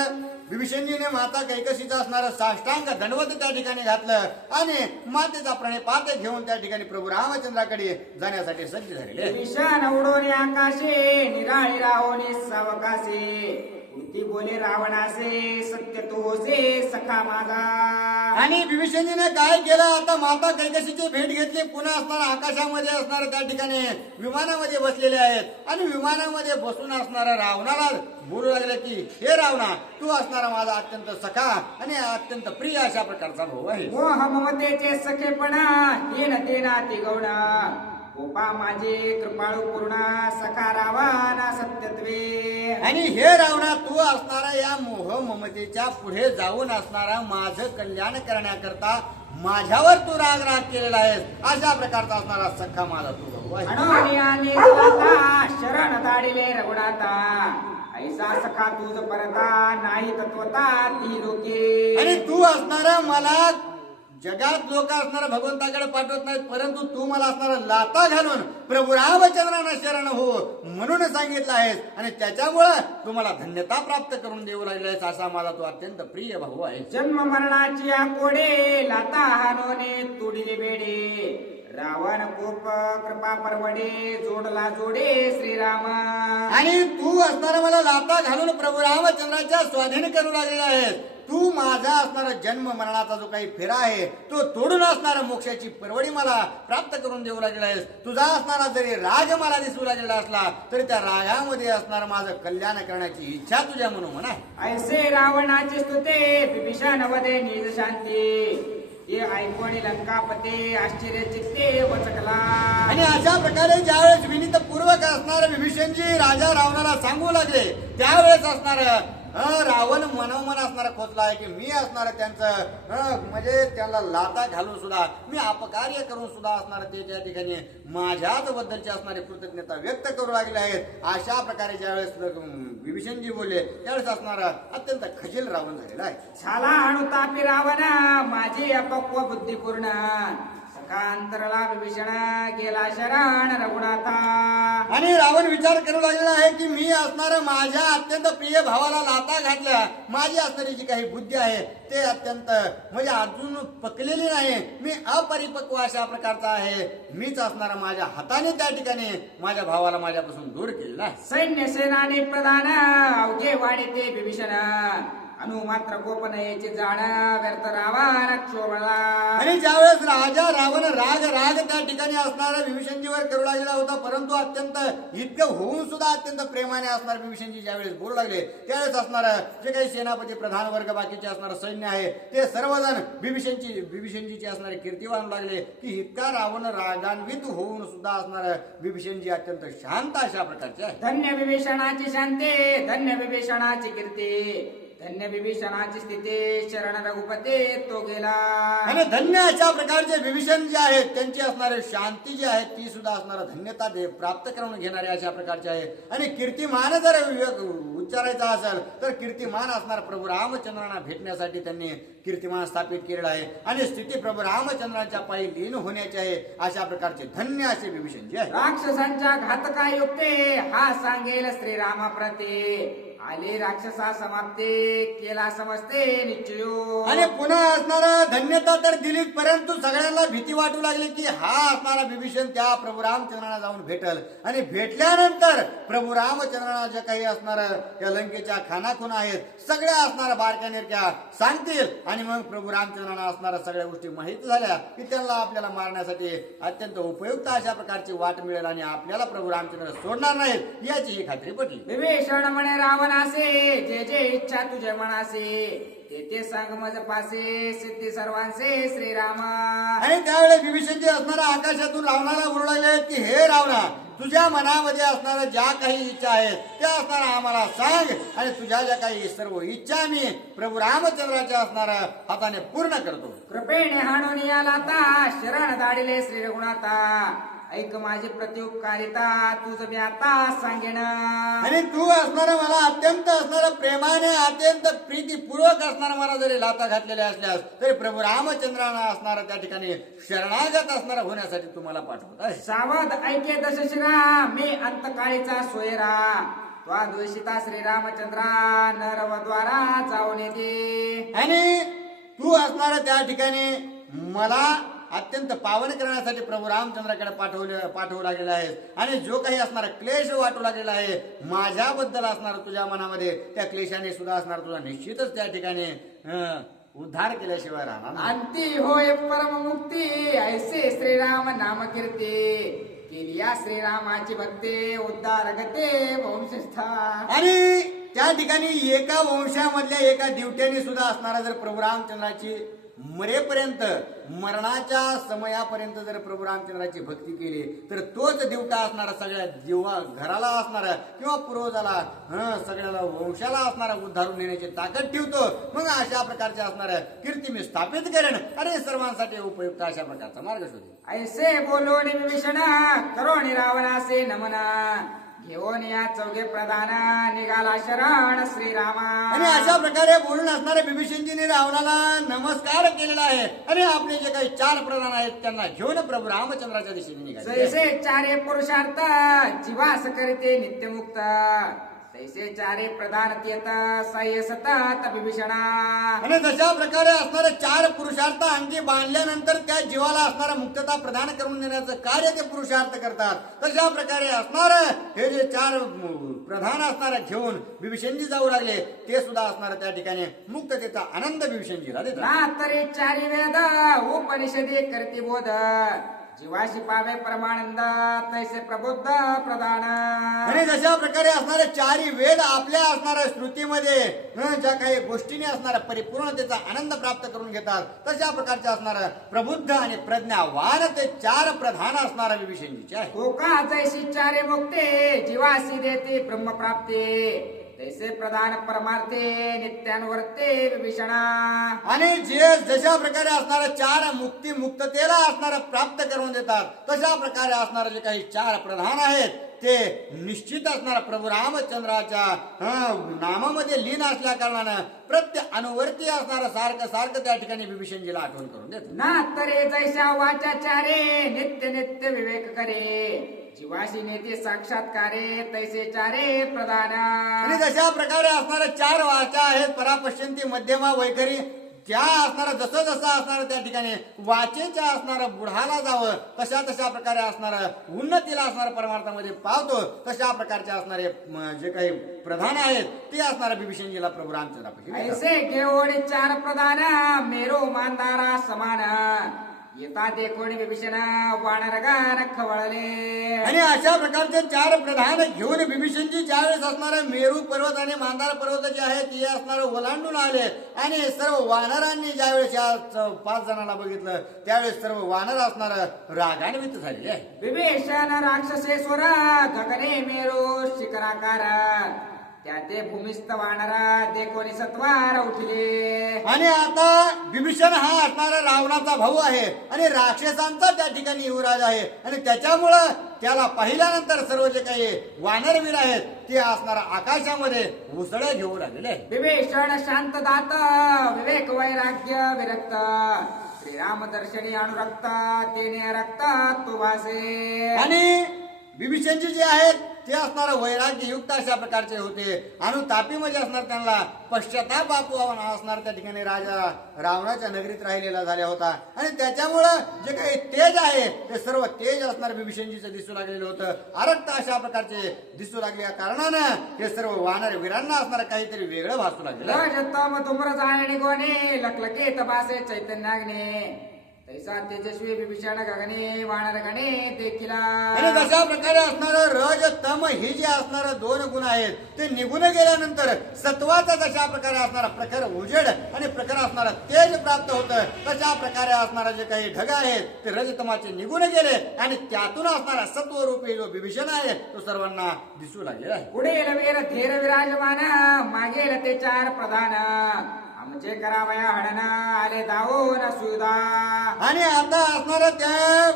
विभीषणजीने माता कैकसीचा असणारा साष्टांग दंडवत त्या ठिकाणी घातलं आणि मातेचा प्रणिपात घेऊन त्या ठिकाणी प्रभू रामचंद्राकडे जाण्यासाठी सज्ज झालेले. विभीषण उडोनी आकाशे निराळी राहोनी सावकाशे. ती बोले रावणासे सत्य तो होसे सखा माझा. आणि विभीषणजीने काय केलं, आता माता कैकसीची भेट घेतली. पुन्हा असणार आकाशामध्ये असणार त्या ठिकाणी विमानामध्ये बसलेले आहेत आणि विमानामध्ये बसून असणारा रावणाला बोलू लागले की हे रावणा तू असणारा माझा अत्यंत सखा आणि अत्यंत प्रिय अशा प्रकारचा भाऊ आहे. मोह ममतेचे सखेपणा येन ते नाती गौण. गोपा माझे कृपाळू पूर्ण सखा रावणा सत्यत्वे. आणि हे रावणा तू असणारा या मोह ममतेच्या पुढे जाऊन असणारा माझं कल्याण करण्याकरता माझ्यावर तू राग केलेला आहेस अशा प्रकारचा असणारा सखा माझा तू भाऊ आहे. अणोनी आले तुलाता शरण दाडिले रघुनाथा. ऐसा सखा तुझ परता नाही तत्वता ती लोके. आणि तू असणारा मला जगात लोक असणारा भगवंताकडे पाठवत नाहीत, परंतु तू मला असणारा लाता घालून प्रभू रामचंद्रांना शरण हो म्हणून सांगितलं आहेस आणि त्याच्यामुळे तू मला धन्यता प्राप्त करून देऊ लागलेस असा माझा तो अत्यंत प्रिय भाऊ आहे. जन्म मरणाची कोडे लाता हानोने तुडिले बेडे. रावण कोप कृपा परवडे जोडला जोडे श्रीराम. आणि तू असणारा मला लाता घालून प्रभू रामचंद्राच्या स्वाधीन करू लागलेला आहेस. तू माझा असणारा जन्म मरणाचा जो काही फेरा आहे तो तोडून असणारा मोक्षाची परवडी मला प्राप्त करून देऊ लागलेला आहेस. तुझा असणारा जरी राग मला दिसू लागलेला असला तरी त्या रागामध्ये असणारा माझं कल्याण करण्याची इच्छा तुझ्या म्हणून म्हणा. ऐसे रावणाचे स्तुते विभीषण वदे निज शांती. ते ऐकोणी लंकापते आश्चर्य चित्ते वचकला. आणि अशा प्रकारे ज्यावेळेस विनीत पूर्वक असणारे विभीषणजी राजा रावणाला सांगू लागले त्यावेळेस असणार रावण मनोमन असणारा खोचला आहे की मी असणार त्यांचं म्हणजे त्यांना लाता घालून सुद्धा मी अपकार्य करून सुद्धा असणार ते त्या ठिकाणी माझ्याच बद्दलची असणारी कृतज्ञता व्यक्त करू लागले आहेत. अशा प्रकारे ज्यावेळेस विभीषणजी बोलले त्यावेळेस असणार अत्यंत खजील रावण झालेला आहे. छाला आणू तापी रावण माझी अपक्व बुद्धिपूर्ण. सखांतरला विभीषण गेला शरण रघुनाथा. आणि रावण विचार करू लागलेला आहे की मी असणार माझ्या अत्यंत प्रिय भावाला लाता घातल्या. माझी असणारी जी काही बुद्धी आहे ते अत्यंत म्हणजे अजून पकलेली नाही. मी अपरिपक्व अशा प्रकारचा आहे. मीच असणारा माझ्या हाताने त्या ठिकाणी माझ्या भावाला माझ्यापासून दूर केलेला आहे. सैन्य सेनानी प्रधान अवघे वाढे ते विभीषण. अनु मात्र गोपनयेचे जाण व्यर्थ रावण क्षोभला. आणि ज्यावेळेस राजा रावण राग त्या ठिकाणी असणारा विभीषणजीवर करू लागलेला होता, परंतु अत्यंत इतकं होऊन सुद्धा अत्यंत प्रेमाने असणार विभीषणजी ज्यावेळेस बोलू लागले त्यावेळेस असणार जे काही सेनापती प्रधान वर्ग बाकीचे असणार सैन्य आहे ते सर्वजण विभीषणजीची असणारे कीर्ती वाढू लागले की इतका रावण रागान्वित होऊन सुद्धा असणार विभीषणजी अत्यंत शांत अशा प्रकारचे आहे. धन्य विभीषणाची शांती धन्य विभीषणाची कीर्ती. धन्य विभीषणाची स्थिती शरण रघुपते तो गेला. आणि धन्य अशा प्रकारचे विभीषण जे आहेत त्यांची असणारे शांती जी आहे ती सुद्धा असणारा धन्यता प्राप्त करून घेणारे अशा प्रकारचे आहे. आणि कीर्तिमान जर उच्चारायचा असेल तर कीर्तिमान असणार प्रभू रामचंद्रांना भेटण्यासाठी त्यांनी कीर्तिमान स्थापित केलेला आहे आणि स्थिती प्रभू रामचंद्रांच्या पायी लीन होण्याची आहे अशा प्रकारचे धन्य असे विभीषण जे आहे. राक्षसांच्या घातका युक्ते हा सांगेल श्रीरामा प्रते. आले राक्षसा समाप्ते केला समजते निश्चयो. आणि पुन्हा असणारा धन्यता तर दिलीच, परंतु सगळ्यांना भीती वाटू लागली की हा असणारा विभीषण त्या प्रभू रामचंद्रांना जाऊन भेटल. आणि भेटल्यानंतर प्रभू रामचंद्रांना जे काही असणार त्या लंकेच्या खानाखुना आहेत सगळ्या असणाऱ्या बारक्या निरक्या सांगतील. आणि मग प्रभू रामचंद्रांना असणाऱ्या सगळ्या गोष्टी माहिती झाल्या की त्यांना आपल्याला मारण्यासाठी अत्यंत उपयुक्त अशा प्रकारची वाट मिळेल आणि आपल्याला प्रभू रामचंद्र सोडणार नाहीत याची ही खात्री पटली. विभीषण म्हणे रावणासे जे जे इच्छा तुझे मनासे ते सांग मज पासे सिद्धी सर्वांचे श्रीराम. आणि त्यावेळेस विभीषणजी असणारा आकाशातून रावणाला बोलू लागले की हे रावणा, तुझ्या मनामध्ये असणाऱ्या ज्या काही इच्छा आहेत त्या असणारा आम्हाला सांग आणि तुझ्या ज्या काही सर्व इच्छा मी प्रभू रामचंद्राच्या असणाऱ्या हाताने पूर्ण करतो. कृपेने हाणून याला ता शरण दाडिले श्री रघुनाथा. ऐक माझी प्रत्युपकारिता तुझ मी आता सांगेन. आणि तू असणारा मला अत्यंत असणारा प्रेमाने अत्यंत प्रीतीपूर्वक असणारा मला जरी लाता घातलेल्या असल्यास तरी प्रभू रामचंद्रांना असणारा त्या ठिकाणी शरणागत असणारा होण्यासाठी तुम्हाला पाठवत आहे. सावध ऐके दशशिरा मी अंतकाळीचा सोयरा. त्वा द्वेषिता श्रीरामचंद्रा नरवद्वारा जाऊन येते. आणि तू असणारा त्या ठिकाणी मला अत्यंत पावन करण्यासाठी प्रभू रामचंद्राकडे पाठवू लागलेला आहे. आणि जो काही असणारा क्लेश वाटू लागलेला आहे माझ्याबद्दल असणार तुझ्या मनामध्ये त्या क्लेशाने सुद्धा असणार तुझा निश्चितच त्या ठिकाणी उद्धार केल्याशिवाय राहणार नाही. अंती होय परम मुक्ती ऐसे श्रीराम नाम कीर्ती. केली या श्रीरामाची भक्ती उद्धार गते वंशस्था. आणि त्या ठिकाणी एका वंशामधल्या एका दिवट्याने सुद्धा असणारा जर प्रभू रामचंद्राची मरेपर्यंत मरणाच्या समयापर्यंत जर प्रभू रामचंद्राची भक्ती केली तर तोच दिवटा असणारा सगळ्या जीवा घराला असणारा किंवा पूर्वजाला सगळ्याला वंशाला असणारा उद्धारून नेण्याची ताकद ठेवतो. मग अशा प्रकारच्या असणाऱ्या कीर्ती मी स्थापित करेन आणि सर्वांसाठी उपयुक्त अशा प्रकारचा मार्ग शोधेन. ऐसे बोलून विभीषण करोणी रावणासे नमना. घेऊन या चौघे प्रधान निघाला शरण श्रीरामा. आणि अशा प्रकारे बोलून असणाऱ्या विभीषणजीने रावणाला नमस्कार केलेला आहे. आणि आपले जे काही 4 प्रधान आहेत त्यांना घेऊन प्रभू रामचंद्राच्या दिशेने निघाले. जैसे चारे पुरुषार्थ जीवास करिते नित्यमुक्त. तैसे चारे प्रधान तेत सह्य सतत विभीषणा. आणि जशा प्रकारे असणारे 4 पुरुषार्थ अंगी बांधल्यानंतर त्या जीवाला असणारा मुक्तता प्रदान करून देण्याचं कार्य ते पुरुषार्थ करतात. तशा प्रकारे असणार हे जे 4 प्रधान असणारे घेऊन विभीषणजी जाऊ लागले ते सुद्धा असणार त्या ठिकाणी मुक्ततेचा आनंद विभीषणजीला देतात. ना तरी चारी वेद उपनिषदे करते बोध. जीवाशी पावे परमानंद तैसे प्रबुद्ध प्रधान. आणि जशा प्रकारे असणारे 4 वेद आपल्या असणाऱ्या स्मृतीमध्ये ज्या काही गोष्टीने असणाऱ्या परिपूर्णतेचा आनंद प्राप्त करून घेतात तशा प्रकारचे असणारं प्रबुद्ध आणि प्रज्ञावान ते 4 प्रधान असणारा विभीषणजीचे आहे. हो का जैसी चारे मुक्ते जीवासी देते ब्रह्मप्राप्ते. तैसे प्रधान परमार्थे नित्यानुवर्ते विभीषणा. आणि जे जशा प्रकारे असणाऱ्या 4 मुक्तेला असणारा प्राप्त करून देतात तशा प्रकारे असणारे जे काही 4 प्रधान आहेत ते निश्चित असणारा प्रभू रामचंद्राच्या नामामध्ये लीन असल्या कारणानं प्रत्येक अनुवर्ती असणारा सारखं त्या ठिकाणी विभीषणजीला आठवण करून देत. ना तरे जैसा वाचाचारे नित्य नित्य विवेक करे. जीवाशी नेते साक्षात्कारे तैसे चारे प्रधान. आणि जशा प्रकारे असणाऱ्या 4 वाचा आहेत परापश्यंती मध्यमा वैखरी. त्या असणारा जसं असणार त्या ठिकाणी वाचेच्या असणारा बुढाला जावं तशा प्रकारे असणार उन्नतीला असणाऱ्या परमार्थामध्ये पावतो तशा प्रकारचे असणारे जे काही प्रधान आहेत ते असणाऱ्या विभीषणजीला प्रभू रामचंद्रापाशी. ऐसे घेऊन 4 प्रधान मेरो मानदारा समान. येता देखोण विभीषण वानरगान खवळले. आणि अशा प्रकारचे 4 प्रधान घेऊन विभीषणजी ज्यावेळेस असणारे मेरू पर्वत आणि मांदार पर्वत जे आहेत ते असणारे ओलांडून आले. आणि सर्व वानरांनी ज्यावेळेस या 5 जणांना बघितलं त्यावेळेस सर्व वानर असणार रागान्वित झालेले आहे. विभीषण राक्षसेश्वर गगने मेरू शिखराकार. त्या ते भूमिस्थ वानरा देखोनी सत्वार उठले. आणि आता विभीषण हा असणारा रावणाचा भाऊ आहे आणि राक्षसांचा त्या ठिकाणी युवराज आहे. आणि त्याच्यामुळं त्याला पाहिल्यानंतर सर्व जे काही वानरवीर आहेत ते असणारा आकाशामध्ये उसळ्या घेऊ लागले. विभीषण शांत दात विवेक वैराग्य विरक्त. श्रीराम दर्शनी अनुरक्त तेने रक्त तू भासे. आणि विभीषणजी जे आहेत ते असणार वैराग्ययुक्त अशा प्रकारचे होते. अनुतापी म्हणजे असणार त्यांना पश्चाताप असणार त्या ठिकाणी राजा रावणाच्या नगरीत राहिलेला झाला होता. आणि त्याच्यामुळं जे काही तेज आहे ते सर्व तेज असणार बिभीषणजीचं दिसू लागलेलं होतं. आरक्त अशा प्रकारचे दिसू लागल्या कारणानं हे सर्व वानर वीरांना असणार काहीतरी वेगळं भासू लागलं. रजतम धूम्र जायणी गोने लखलके तबासे चैतन्याग्ने तैसा तेजस्वी विभीषण गगने वानर गणे देखिला. आणि तशा प्रकारे असणार रज तम ही जे असणार दोन गुण आहेत ते निघून गेल्यानंतर सत्वाचा तशा प्रकारे असणारा प्रखर उजेड आणि प्रखर असणारा तेज प्राप्त होतं. तशा प्रकारे असणारा जे काही ढग आहेत ते रजतमाचे निघून गेले आणि त्यातून असणारा सत्वरूपी जो विभीषण आहे तो सर्वांना दिसू लागलेला आहे. पुढे वीर धीर विराजमान मागेल ते चार प्रधान आमचे करावया हडन आले दावून सुदा. आणि आता असणार त्या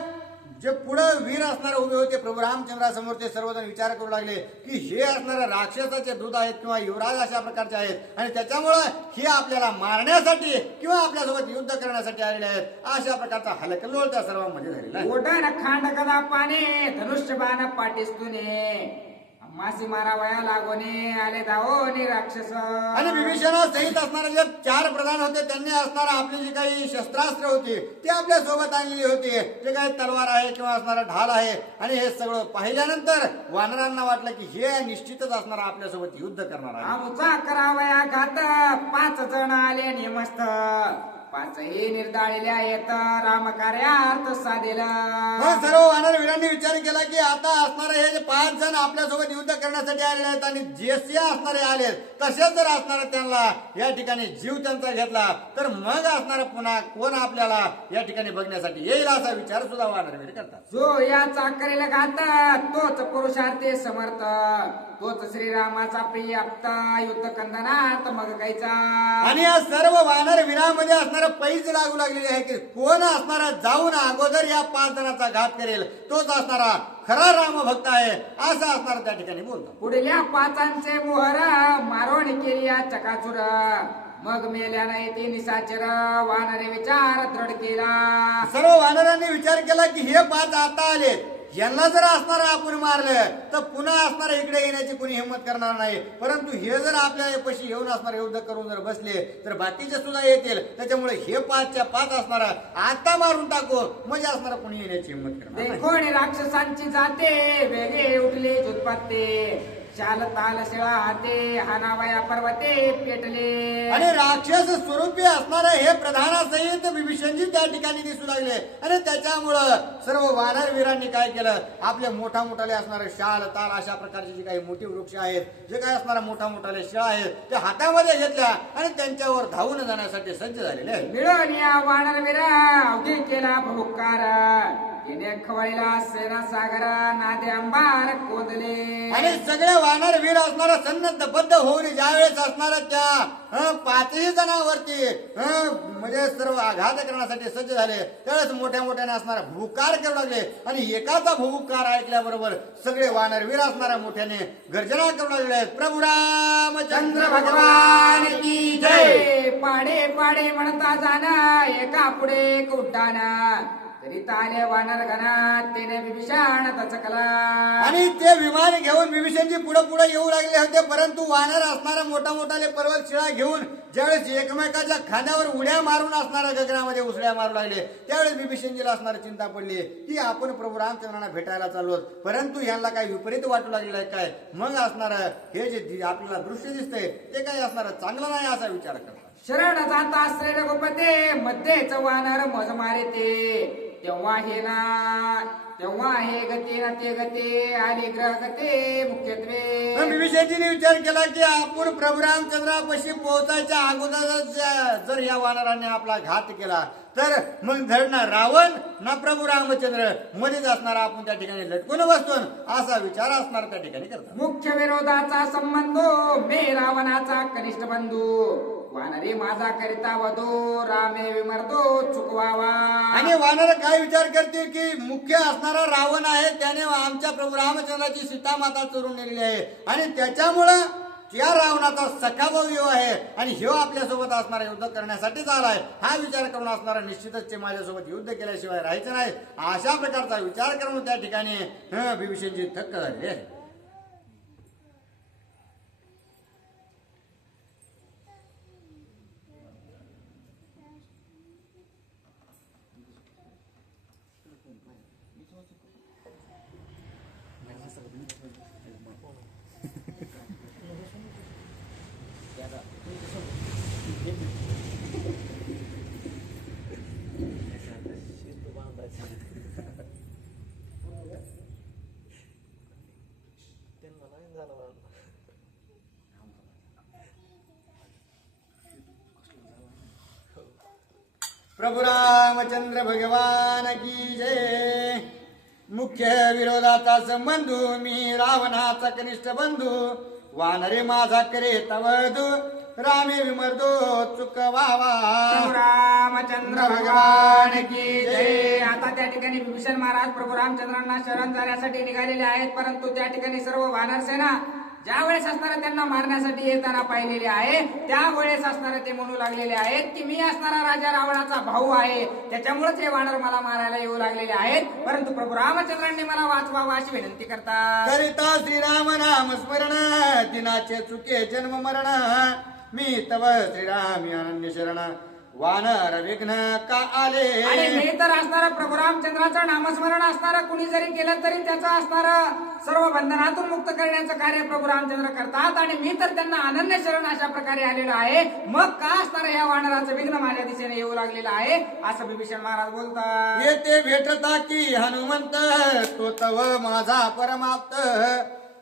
जे पुढं वीर असणारे उभे होते प्रभू रामचंद्रासमोर ते सर्वजण विचार करू लागले की हे असणारे राक्षसाचे दूत आहेत किंवा युवराज अशा प्रकारचे आहेत आणि त्याच्यामुळं हे आपल्याला मारण्यासाठी किंवा आपल्यासोबत युद्ध करण्यासाठी आलेले आहेत अशा प्रकारचा हलकल्लोळ त्या सर्वांमध्ये झालेला आहे. ओढण खांड गदा पाने धनुष्य बाण पाठीस्तुने मासी मारावया लागोने आले दावोने राक्षस. आणि विभीषणा सहित असणारे जे चार प्रधान होते त्यांनी असणारा आपली जी काही शस्त्रास्त्र होती ते आपल्या सोबत आणलेली होती. जे काही तलवार आहे किंवा असणारा ढाल आहे आणि हे सगळं पाहिल्यानंतर वानरांना वाटलं की हे निश्चितच असणार आपल्यासोबत युद्ध करणार आहे. आमचा करावया घात 5 जण आले निमस्त 5 हे निर्धाळलेले आहेत राम कार्यार्थ साधेला. सर्व वानर वीरांनी विचार केला की आता असणारे हे जे 5 जण आपल्यासोबत युद्ध करण्यासाठी आलेले आहेत आणि जसे असणारे आले तसेच जर असणार त्यांना या ठिकाणी जीव त्यांचा घेतला तर मग असणार पुन्हा कोण आपल्याला या ठिकाणी बघण्यासाठी येईल असा विचार सुद्धा वानर वीर करतात. जो याचा करेल घात तोच पुरुषार्थी समर्थ तोच श्रीरामाचा प्रिय आप्ता युद्ध कंदनात मग गायचा. आणि या सर्व वानर वीरामध्ये असणारा पैज लागू लागलेली आहे की कोण असणारा जाऊन अगोदर या 5 जणांचा घात करेल तोच असणारा खरा रामभक्त आहे असं असणार त्या ठिकाणी बोलतो. पुढल्या 5 मोहर मारवण केली या चकाचूर मग मेल्याने येते निशाचर वानरे विचार दृढ केला. सर्व वानरांनी विचार केला की हे 5 आता आले यांना जर असणार आपण मारलं तर पुन्हा असणार इकडे येण्याची कोणी हिंमत करणार नाही. परंतु हे जर आपल्या पशी येऊन असणार युद्ध करून जर बसले तर बाकीचे सुद्धा येतील. त्याच्यामुळे हे 5च्या 5 असणार आता मारून टाकू म्हणजे असणार कोणी येण्याची हिंमत करणार नाही. कोणी राक्षसांची जाते वेगळे उठले जुतपत्ते शाल ताल शिळा हाते हानावया पर्वते पेटले. आणि राक्षस स्वरूपी असणारे हे प्रधानासहित विभीषणजी त्या ठिकाणी दिसू लागले. आणि त्याच्यामुळं सर्व वानर वीरांनी काय केलं आपले मोठा मोठाले असणारे शाल ताल अशा प्रकारचे जे काही मोठी वृक्ष आहेत जे काही असणारा मोठा मोठाले शिळा आहेत ते हातामध्ये घेतल्या आणि त्यांच्यावर धावून जाण्यासाठी सज्ज झालेले आहेत. मिळून या वानर वीरा अवघी केला भूकार तिने खवळला सेना सागर नादे अंबार कोदले. आणि सगळे वानर वीर असणारा सन्नद्धबद्ध होऊन ज्यावेळेस असणारा त्या 5ही जणांवरती म्हणजे सर्व आघात करण्यासाठी सज्ज झाले त्यावेळेस मोठ्या मोठ्याने असणारा भूकार करू लागले. आणि एकाचा भूकार ऐकल्याबरोबर सगळे वानर वीर असणाऱ्या मोठ्याने गर्जना करू लागले आहेत. प्रभू रामचंद्र भगवान की जय. पाडे पाडे म्हणता जाना एका पुढे एक उड्डाणा तरी ताले वानर गणात तेने विभीषण दचकला. आणि ते विमान घेऊन विभीषणजी पुढे पुढे येऊ लागले होते. परंतु वानर असणारा मोठा मोठाले पर्वत शिळा घेऊन ज्यावेळेस एकमेकाच्या खांद्यावर उड्या मारून असणाऱ्या गगनामध्ये उसळ्या मारू लागले त्यावेळेस विभीषणजीला असणारी चिंता पडली की आपण प्रभू रामचंद्रांना भेटायला चाललो परंतु यांना काही विपरीत वाटू लागलेलं आहे काय. मग असणार हे जे आपल्याला दृश्य दिसतंय ते काही असणार चांगलं नाही असा विचार करतात. शरण जाता श्री रघुपते मध्येच वानर मज मारे ते तेव्हा हे गती ना ते गती आली ग्रह गते मुख्यत्वे. विभीषणजीने विचार केला की आपण प्रभू रामचंद्रापाशी पोहोचायच्या अगोदर जर या वानरांनी आपला घात केला तर मग धड ना रावण ना प्रभू रामचंद्र मध्येच असणार आपण त्या ठिकाणी लटकून बसतो असा विचार असणार त्या ठिकाणी करतात. मुख्य विरोधाचा संबंध मे रावणाचा कनिष्ठ बंधू वानरे माझा करिता वधू रामे विमर्दो चुकवावा. आणि वानर काय विचार करते की मुख्य असणारा रावण आहे त्याने आमच्या प्रभू रामचंद्राची सीता माता चोरून नेलेली आहे आणि त्याच्यामुळं त्या रावणाचा सखाभाऊ आहे आणि ह्यो आपल्यासोबत असणारा युद्ध करण्यासाठीच आलाय हा विचार करून असणारा निश्चितच ते माझ्यासोबत युद्ध केल्याशिवाय राहायचं नाही अशा प्रकारचा विचार करून त्या ठिकाणी विभीषणजी थक्क झालेले आहे. प्रभू रामचंद्र भगवान की जय. मुख्य विरोधाचा संबंधू मी रावणाचा कनिष्ठ बंधू. वानरे माझा करे तवधू. रामे विमर्दो चुकवावा. प्रभू रामचंद्र भगवान की जय. आता त्या ठिकाणी विभीषण महाराज प्रभू रामचंद्रांना शरण जाण्यासाठी निघालेले आहेत, परंतु त्या ठिकाणी सर्व वानर सेना ज्या वेळेस असणारा त्यांना मारण्यासाठी येताना पाहिलेले आहे, त्यावेळेस असणारे ते म्हणू लागलेले आहेत की मी असणारा राजा रावणाचा भाऊ आहे, त्याच्यामुळेच हे वानर मला मारायला येऊ लागलेले आहेत, परंतु प्रभू रामचंद्रांनी मला वाचवावं अशी विनंती करतात. करिता श्रीराम नाम स्मरण. दिनाचे चुके जन्म मरण. मी तव श्रीराम अनन्य शरण. वानर विघ्न का आले. आणि मी तर असणारं प्रभू रामचंद्राचं नामस्मरण असणारं कुणी जरी केलं तरी त्याचं असणारं सर्व बंधनातून मुक्त करण्याचं कार्य प्रभू रामचंद्र करतात, आणि मी तर त्यांना अनन्य शरण अशा प्रकारे आलेलो आहे. मग का असणारं या वानराचं विघ्न माझ्या दिशेने येऊ लागलेलं आहे असं विभीषण महाराज बोलतात. येते भेटता की हनुमंत. तो तव माझा परमाप्त.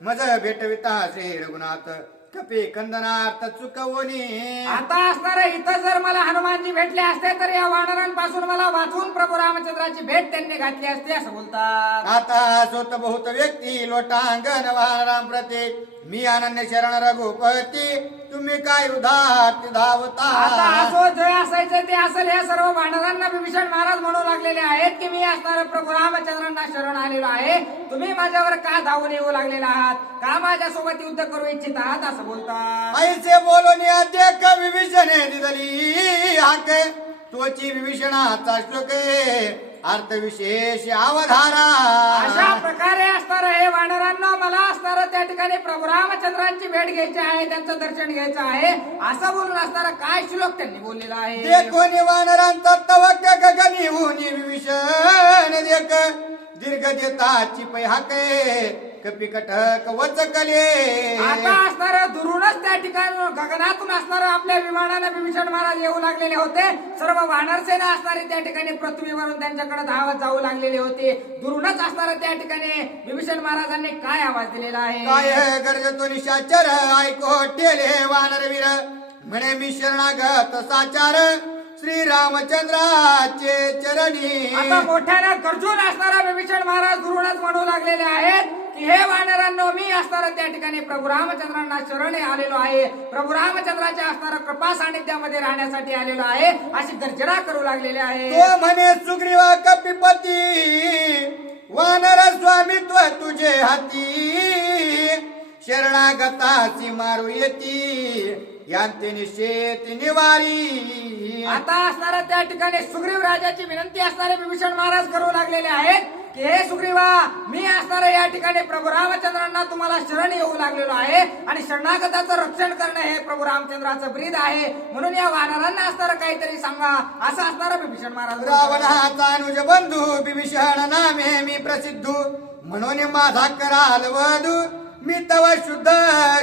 मज भेटविता श्री रघुनाथ. कपी कंदनार्थ चुकवणी. आता असणार इथं जर मला हनुमानजी भेटले असते तर या वानरांपासून मला वाचवून प्रभू रामचंद्राची भेट त्यांनी घातली असते असं बोलतात. आता स्वत बहुत व्यक्ती लोटांगण वानराम प्रती. मी अनन्य शरण रघुपती. तुम्ही काय उदार धावता. आता असो जे असायचं ते असेल. या सर्व वानरांना विभीषण महाराज म्हणू लागलेले आहेत की मी असणार प्रभू रामचंद्रांना शरण आलेलो आहे, तुम्ही माझ्यावर का धावून येऊ लागलेला आहात, का माझ्यासोबत युद्ध करू इच्छित आहात असं बोलतात. ऐसे बोलून अध्यक्ष विभीषणे दिदली हाक. तोची विभीषणाचा श्लोक अर्थ विशेष अवधारा. अशा प्रकारे असणार हे वानरांना मला असणार त्या ठिकाणी प्रभू रामचंद्रांची भेट घ्यायची आहे, त्यांचं दर्शन घ्यायचं आहे असं बोलून असणारा काय श्लोक त्यांनी बोललेला आहे. देखोनी वानरांचा तवक गगनी होनी विभीषण देख. दीर्घ देताची पै हाके. कपी कटक वचकले. आता असणार दुरूनच त्या ठिकाणी गगनातून असणार आपल्या विमानाने विभीषण महाराज येऊ लागलेले होते. सर्व वानरसेना असणारे त्या ठिकाणी पृथ्वीवरून त्यांच्याकडे धावत जाऊ लागलेले होते. दुरूनच असणार त्या ठिकाणी विभीषण महाराजांनी काय आवाज दिलेला आहे. काय गरजतो निशाचर ऐको टेले वानरवीर. म्हणे मी शरणागत साचार. श्री रामचंद्राचे चरणी. आता मोठ्याने गरजून असणारा विभीषण महाराज दुरूनच म्हणू लागलेले आहेत की हे वानरांनो मी असणारा त्या ठिकाणी प्रभू रामचंद्रांना शरणे आलेलो आहे, प्रभू रामचंद्राच्या असणारा कृपा सानिध्यामध्ये राहण्यासाठी आलेलो आहे अशी गर्जना करू लागलेले आहे. तो म्हणे सुग्रीवा कपिपती. वानर स्वामित्व तुझे हाती. शरणागताची मारू येती. यांते निषेध निवारी. आता असणारा त्या ठिकाणी सुग्रीव राजाची विनंती असणारे विभीषण महाराज करू लागलेले आहेत की हे सुग्रीवा मी असणारे या ठिकाणी प्रभू रामचंद्रांना तुम्हाला शरण येऊ लागलेलो आहे, आणि शरणागताचं रक्षण करणं हे प्रभू रामचंद्राचं ब्रीद आहे, म्हणून या वानरांना असणारं काहीतरी सांगा असं असणारं विभीषण महाराज. रावणाचा अनुज बंधू विभीषण नामे मी प्रसिद्धू. म्हणून माझा कराल वधू. मी तव शुद्ध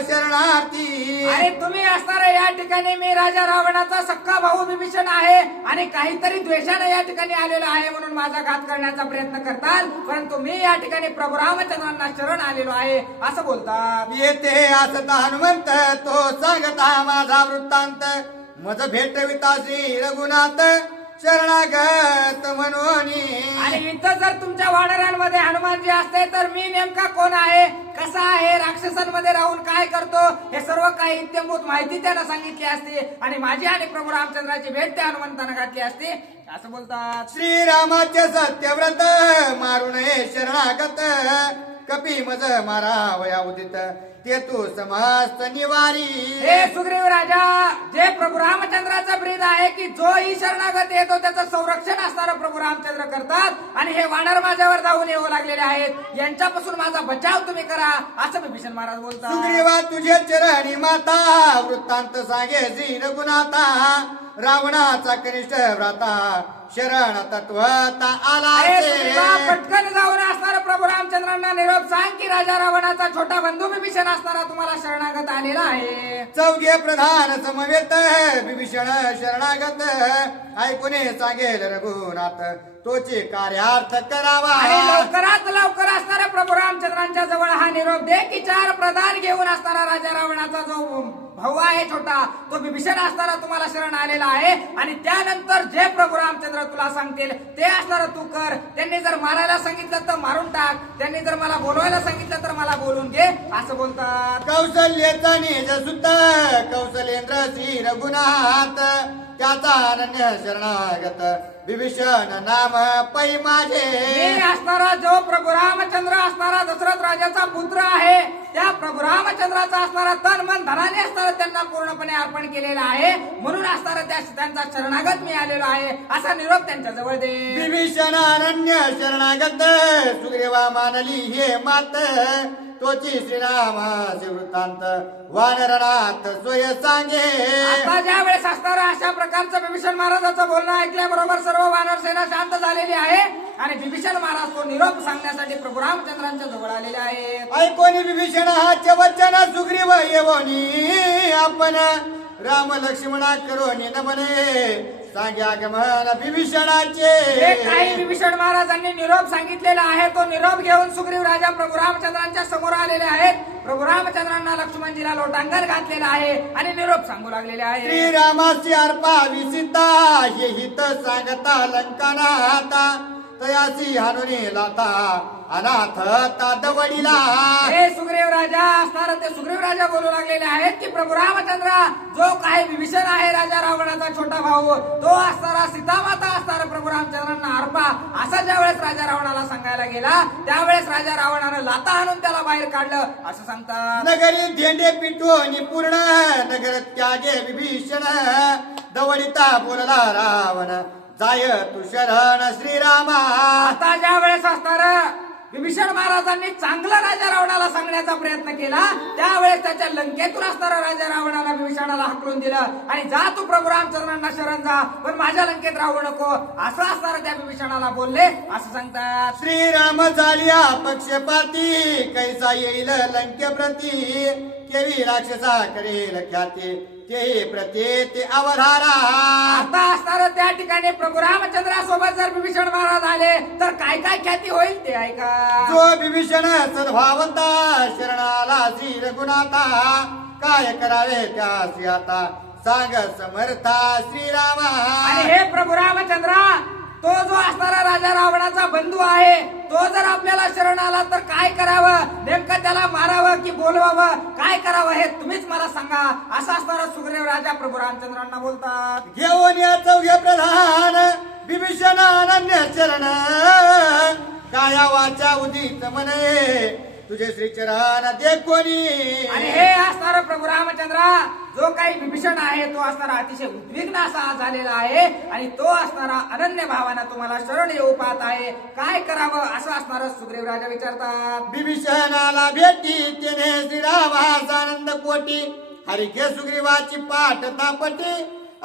शरणार्थी. आणि तुम्ही असणारा या ठिकाणी मी राजा रावणाचा सख्खा भाऊ विभीषण आहे, आणि काहीतरी द्वेषाने या ठिकाणी आलेला आहे म्हणून माझा घात करण्याचा प्रयत्न करतात, परंतु मी या ठिकाणी प्रभू रामचंद्रांना शरण आलेलो आहे असं बोलतात. येते असता हनुमंत. तो सांगता माझा वृत्तांत. मज भेटविता श्री रघुनाथ. शरणागत म्हणून. आणि इथं जर तुमच्या वानरांमध्ये हनुमानजी असते तर मी नेमका कोण आहे, कसा आहे, राक्षसांमध्ये राहून काय करतो, हे सर्व काही इत्यंभूत माहिती त्याला सांगितली असती, आणि माझी आणि प्रभू रामचंद्राची भेट त्या हनुमंतानं घातली असती असं बोलतात. श्रीरामाचे सत्यव्रत. मारू नये शरणागत. कपी मज मारावया उदित. ते तू समस्त निवारी. हे सुग्रीव राजा जे प्रभू रामचंद्राचा ब्रीद आहे की जो ही शरणागत येतो त्याचं संरक्षण असणारं प्रभू रामचंद्र करतात, आणि हे वानर माझ्यावर जाऊन येऊ लागलेले आहेत, यांच्यापासून माझा बचाव तुम्ही करा असं विभीषण महाराज बोलतात. सुग्रीवा तुझे चरणी माता. वृत्तांत सांगे श्री रघुनाथा. रावणाचा कनिष्ठ भ्राता शरण तत्वता आला अरे ते. सुग्रीवा, पटकन जाऊन असणारा प्रभू रामचंद्रांना निरोप सांग की राजा रावणाचा छोटा बंधू विभीषण असणारा तुम्हाला शरणागत आलेला आहे. चौघे प्रधान समवेत विभीषण शरणागत ऐकूने सांगेल रघुनाथ तोचे कार्यार्थ करावा. आणि लवकरात लवकर असणाऱ्या प्रभू रामचंद्रांच्या जवळ हा निरोप दे की 4 प्रधान घेऊन असणारा राजा रावणाचा जो भाऊ आहे छोटा तो विभीषण असणारा तुम्हाला शरण आलेला आहे. आणि त्यानंतर जे प्रभू रामचंद्र तुला सांगतील ते असणार तू कर. त्यांनी जर मारायला सांगितलं तर मारून टाक, त्यांनी जर मला बोलवायला सांगितलं तर मला बोलून घे असं बोलतात. कौशल्यचा निज सुत कौशलेंद्र श्री रघुनाथ त्याचा अनन्य शरणागत विभीषण नाम पै माझे. मी असणारा जो प्रभू रामचंद्र असणारा दशरथ राजाचा पुत्र आहे त्या प्रभू रामचंद्राचा असणारा तन मन धनाने असणारा त्यांना पूर्णपणे अर्पण केलेला आहे. म्हणून असणारा त्यांचा शरणागत मी आलेलो आहे असा निरोप त्यांच्या जवळ दे. विभीषण अनन्य शरणागत सुग्रीवा मानली हे मात तोची श्रीरामाचे वृत्तांत वानरनाथ सोय सांगे. आता ज्या वेळेस असणारा अशा प्रकारचं विभीषण महाराजाचं बोलणं ऐकल्याबरोबर सर्व वानर सेना शांत झालेली आहे आणि विभीषण महाराज तो निरोप सांगण्यासाठी प्रभू रामचंद्रांच्या जवळ आलेले आहेत. ऐकोनी विभीषण हाचे वचन सुग्रीव येवोनी आपण राम लक्ष्मणा करोनी नमने सांग्या गमन विभीषणाचे. जे काही विभीषण महाराजांनी निरोप सांगितलेला आहे तो निरोप घेऊन सुग्रीव राजा प्रभू रामचंद्रांच्या समोर आलेले आहेत. प्रभू रामचंद्रांना लक्ष्मणजीला लोटांगण घातलेला आहे आणि निरोप सांगू लागलेले आहे. श्रीरामाची अर्पा विसिता हे हित सांगता लंकानाथा तयासी हानुनी लाता अनाथ तादवडीला. हे सुग्रीव राजा असणार ते सुग्रीव राजा बोलू लागलेले आहेत की प्रभू रामचंद्र जो काही विभीषण आहे राजा रावणाचा छोटा भाऊ तो असणारा सीतामाता असणारा प्रभू रामचंद्रांना अर्पा असा ज्या वेळेस राजा रावणाला सांगायला गेला त्यावेळेस राजा रावणानं लाता आणून त्याला बाहेर काढलं असं सांगतात. नगरी धेंडे पिटून पूर्ण नगर त्यागे विभीषण दवडिता बोलला रावण जाय तू शरण श्रीरामा. आता ज्या वेळेस असणार विभीषण महाराजांनी चांगला राजा रावणाला सांगण्याचा प्रयत्न केला त्यावेळेस त्याच्या लंकेतून असणारा राजा रावणाला विभीषणाला हाकलून दिलं आणि जा तू प्रभू रामचंद्रांना शरण जा पण माझ्या लंकेत राहू नको असं असणारं त्या विभीषणाला बोलले असं सांगतात. श्रीराम झालिया पक्षपाती कैसा येईल लंकेप्रती केवी राक्षसा करेल ख्याती ते प्रते ते अवधारा. आता असणार त्या ठिकाणी प्रभू रामचंद्रासोबत जर विभीषण महाराज आले तर काय काय ख्याती होईल ते ऐका. जो विभीषण सद्भावंता शरणाला श्री रघुनाथा काय करावे त्यासी आता सांग समर्था श्रीरामा. आणि हे प्रभू रामचंद्रा तो जो असणारा राजा रावणाचा बंधू आहे तो जर आपल्याला शरण आला तर काय करावं नेमकं त्याला मारावं की बोलवावं काय करावं हे तुम्हीच मला सांगा असं असणारा सुग्रीव राजा प्रभू रामचंद्रांना बोलतात. घेऊन या चौघे प्रधान विभीषण अनन्य शरण काया वाचा उदित मने तुझे श्रीचरण देखोनी. आणि हे असणारा प्रभू रामचंद्रा जो काही विभीषण आहे तो असणारा अतिशय उद्विग्न असा झालेला आहे आणि तो असणारा अनन्य भावानं तुम्हाला शरण येऊ पाहत आहे काय करावं असं असणारा सुग्रीव राजा विचारतात. विभीषणाला भेटी तेने श्रीरामाचा आनंद कोटी हरिके सुग्रीवाची पाठ तापटी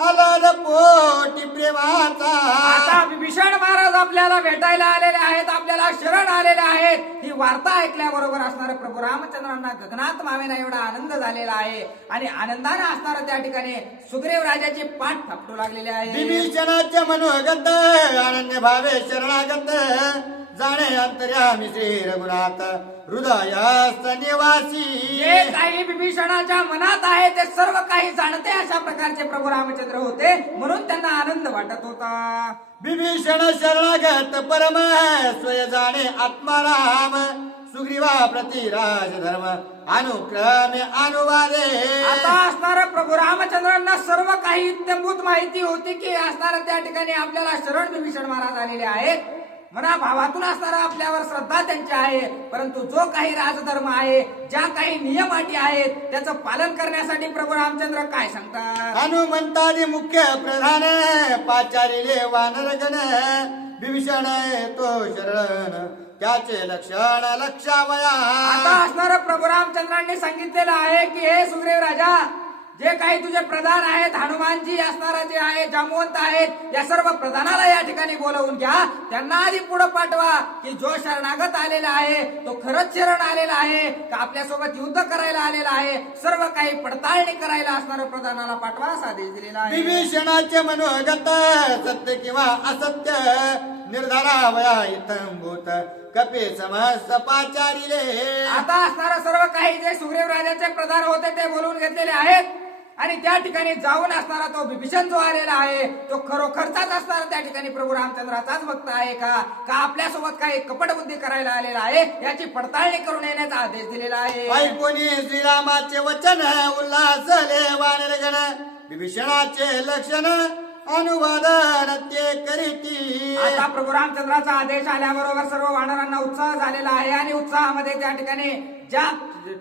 अलग पोटी प्रेमाचा. आता विभीषण महाराज आपल्याला भेटायला आलेले आहेत आपल्याला शरण आलेले आहेत ही वार्ता ऐकल्याबरोबर असणाऱ्या प्रभू रामचंद्रांना गगनात मावेना एवढा आनंद झालेला आहे आणि आनंदाने असणारा त्या ठिकाणी सुग्रीव राजाची पाठ थापटू लागलेली आहे. विभीषणाचे मनोगत अनन्य भावे शरणागत जाणे अंतर्यामी श्री रघुनाथ हृदयास्त निवासी. जे काही विभीषणाच्या मनात आहे ते सर्व काही जाणते अशा प्रकारचे प्रभू रामचंद्र होते म्हणून त्यांना आनंद वाटत होता. विभीषण शरणागत परम स्वय जाणे आत्माराम सुग्रीवा प्रति राजधर्म अनुक्रमे अनुवादे. आता असणारा प्रभू रामचंद्रांना सर्व काही इत्यंभूत माहिती होती की असणारा त्या ठिकाणी आपल्याला शरण विभीषण महाराज आलेले आहेत मना भावातून असणारा आपल्यावर श्रद्धा त्यांची आहे परंतु जो काही राजधर्म आहे ज्या काही नियम अटी आहेत त्याचं पालन करण्यासाठी प्रभू रामचंद्र काय सांगतात. हनुमंताने मुख्य प्रधान पाचारिले वानरगण विभीषण तो शरण त्याचे लक्षण लक्षावया. आता असणारा प्रभू रामचंद्रांनी सांगितलेलं आहे की हे सुग्रीव राजा जे काही तुझे प्रधान आहेत, हनुमानजी असणारा जे आहे, जामवंत आहेत, या सर्व प्रधानाला या ठिकाणी बोलवून घ्या. त्यांना आधी पुढे पाठवा की जो शरणागत आलेला आहे तो खरंच शरण आलेला आहे का आपल्यासोबत युद्ध करायला आलेला आहे, सर्व काही पडताळणी करायला असणाऱ्या प्रधानाला पाठवा असा आदेश दिलेला आहे. विभीषणाचे मनोगत सत्य किंवा असत्य निर्धारावया इतंभूत कपे समस्त पाचारिले. आता असणारा सर्व काही जे सुग्रीव राजाचे प्रधान होते ते बोलवून घेतलेले आहेत आणि त्या ठिकाणी जाऊन असणारा तो विभीषण जो आलेला आहे तो खरोखरचाच असणारा त्या ठिकाणी प्रभू रामचंद्राचाच भक्त आहे का आपल्यासोबत काही कपटबुद्धी करायला आलेला आहे याची पडताळणी करून येण्याचा आदेश दिलेला आहे. ऐकोनी श्रीरामाचे वचन उल्हासले वानरगण विभीषणाचे लक्षण अनुवादन ते करीती. आता प्रभू रामचंद्राचा आदेश आल्याबरोबर सर्व वानरांना उत्साह झालेला आहे आणि उत्साहामध्ये त्या ठिकाणी ज्या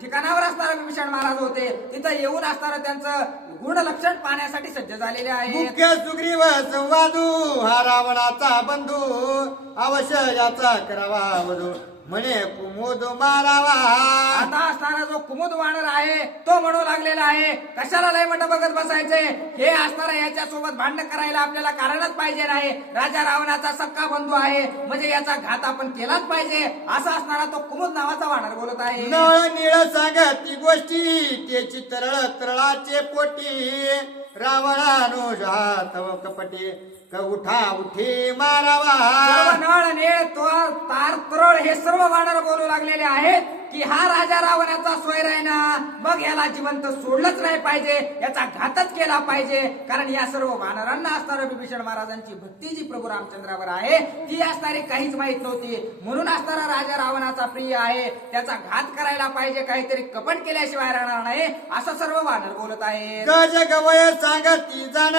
ठिकाणावर असणारे विभीषण महाराज होते तिथं येऊन असणारं त्यांचं गुण लक्षण पाहण्यासाठी सज्ज झालेले आहे. मुख्य सुग्रीव संवादू हा रावणाचा बंधू अवश्य याचा करावा वधू म्हणे कुमोद मारावा. आता असणारा जो कुमुद वानर आहे तो म्हणू लागलेला आहे कशाला लय मोठं बघत बसायचे, हे असणारा याच्या सोबत भांडण करायला आपल्याला कारणच पाहिजे नाही. राजा रावणाचा सक्का बंधू आहे म्हणजे याचा घात आपण केलाच पाहिजे असा असणारा तो कुमुद नावाचा वानर बोलत आहे. नळ निळ सांगत ती गोष्टी त्याची तरळ तरळाचे पोटी रावणानुज तव कपटी उठा उठी मारावा. सर्व नळ नेळ तार तरळ हे सर्व वानर बोलू लागलेले आहेत की हा राजा रावणाचा स्वैर आहे ना, मग याला जिवंत सोडलंच नाही पाहिजे, याचा घातच केला पाहिजे. कारण या सर्व वानरांना असणाऱ्या विभीषण महाराजांची भक्ती जी प्रभू रामचंद्रावर आहे ती असणारी काहीच माहित नव्हती. म्हणून असणारा राजा रावणाचा प्रिय आहे, त्याचा घात करायला पाहिजे, काहीतरी कपट केल्याशिवाय राहणार नाही असं सर्व वानर बोलत आहे. गज गवय सांगती जाण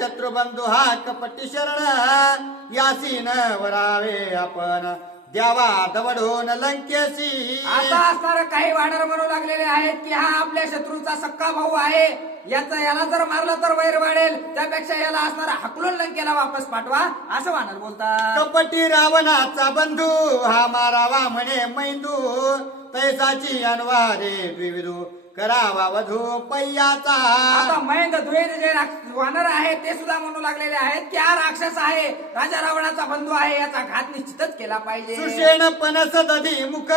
शत्रुबंधू हा कपटी शरण यासी न वरावे आपण द्यावा दवडून लंकेशी. आता असणारे काही वानर म्हणू लागलेले आहेत की हा आपल्या शत्रूचा सक्का भाऊ आहे, याला जर मारलं तर वैर वाढेल, त्यापेक्षा याला असणारा हकलून लंकेला वापस पाठवा असं वानर बोलतात. कपटी रावणाचा बंधू हा मारावा म्हणे मैंदू तैसाची अनुवादे द्विविधू करावा वधू पैयाचा. आता महेंद द्वैत जे वानर आहेत ते सुद्धा म्हणू लागलेले आहेत की हा राक्षस आहे, राजा रावणाचा बंधू आहे, याचा घात निश्चितच केला पाहिजे. सुषेण पनस दधी मुख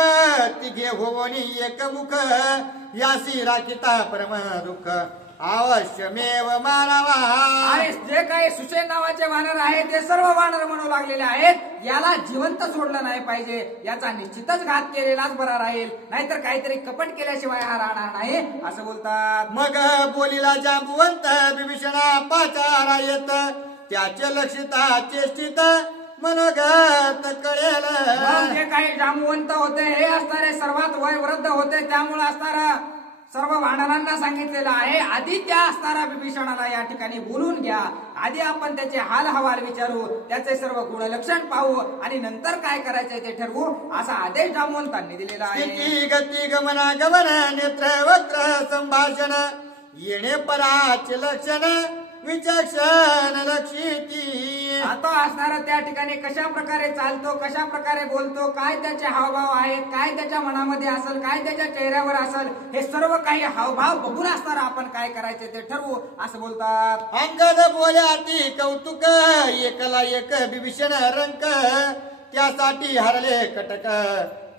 तिघे होवनी एक मुख यासी राखिता परम दुःख अवश्यमेव मारावा. आणि जे काही सुषेण नावाचे वानर आहेत ते सर्व वानर म्हणू लागलेले आहेत याला जिवंत सोडलं नाही पाहिजे, याचा निश्चितच घात केलेलाच बरा राहील, नाहीतर काहीतरी कपट केल्याशिवाय हा राहणार नाही असं बोलतात. मग बोलीला जांबुवंत विभीषणा पाचारा येत त्याचे लक्षिता चेष्टित मनोगत कळेल. मग जे काही जांबुवंत होते हे असणारे सर्वात वय वृद्ध होते, त्यामुळे असणारा सर्व वानरांना सांगितलेलं आहे आधी त्या असणारा विभीषणाला या ठिकाणी बोलून घ्या, आधी आपण त्याचे हाल हवाल विचारू, त्याचे सर्व गुणलक्षण पाहू आणि नंतर काय करायचंय ते ठरवू असा आदेश जांबुवंतांनी दिलेला आहे. स्थिती गती गमना गमन नेत्र वक्र संभाषण येणे पराचे लक्षण विचक्षण लक्षिती. आता असणारा त्या ठिकाणी कशा प्रकारे चालतो, कशा प्रकारे बोलतो, काय त्याचे हावभाव आहेत, काय त्याच्या मनामध्ये असेल, काय त्याच्या चेहऱ्यावर असेल, हे सर्व काही हावभाव बघून असणारा आपण काय करायचे ते ठरवू असं बोलतात. अंगद बोल्या ती कौतुक एकला एक विभीषण रंक त्यासाठी हरले कटक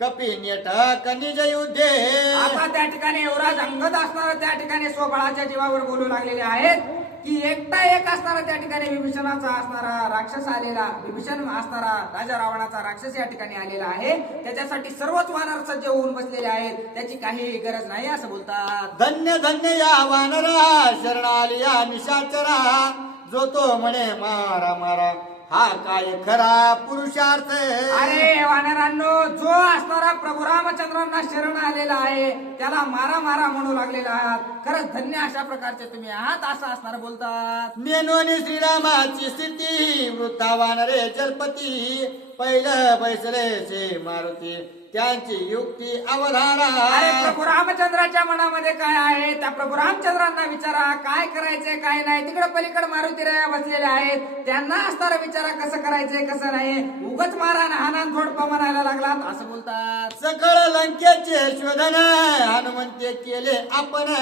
कपी नेटक निज युद्धे. आता त्या ठिकाणी युवराज अंगद असणारा त्या ठिकाणी स्वबळाच्या जीवावर बोलू लागलेले आहेत की एकटा एक असणारा त्या ठिकाणी विभीषणाचा असणारा राक्षस आलेला, विभीषण असणारा राजा रावणाचा राक्षस या ठिकाणी आलेला आहे, त्याच्यासाठी सर्वच वानर सज्ज होऊन बसलेले आहेत, त्याची काही गरज नाही असं बोलतात. धन्य धन्य या वानरा शरणाली या निशाचरा जो तो म्हणे मारा मारा हा काय खरा पुरुषार्थ. अरे वानरांनो, जो असणारा प्रभू रामचंद्रांना शरण आलेला आहे त्याला मारा मारा म्हणू लागलेला आहात, खरंच धन्य अशा प्रकारचे तुम्ही आहात असं असणार बोलतात. मेनोनी श्रीरामाची स्थिती वृद्धा वानरे जलपती पहिलं बैसले से मारुती त्यांची युक्ती अवधारा. अरे प्रभू रामचंद्राच्या मनामध्ये काय आहे त्या प्रभू रामचंद्रांना विचारा, काय करायचंय काय नाही. तिकडे पलीकडे मारुतीराया बसलेले आहेत, त्यांना असणारा विचारा कसं करायचंय कसं नाही. उगच मारा हाना थोडपा म्हणायला लागलात असं बोलतात. सकळ लंकेचे शोधन हनुमंते केले आपण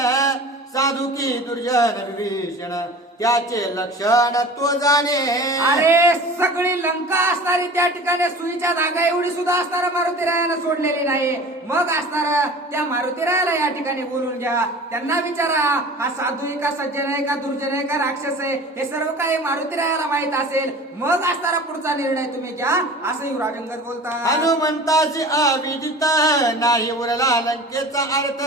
साधू की दुर्जन विभीषण त्याचे लक्षण तो जाणे. अरे सगळी लंका असणारी त्या ठिकाणी सुईच्या धागा एवढी सुद्धा असणारा मारुतीरायानं सोडलेली नाही. मग असणारा त्या मारुतीरायाला या ठिकाणी बोलून घ्या, त्यांना विचारा हा साधू आहे का, सज्जन आहे का, दुर्जन आहे का, राक्षस आहे, हे सर्व काही मारुतीरायाला माहित असेल. मग असणारा पुढचा निर्णय तुम्ही घ्या, असं युवराज अंगद बोलतात. हनुमंताची अविदित नाही उरला लंकेचा अर्थ,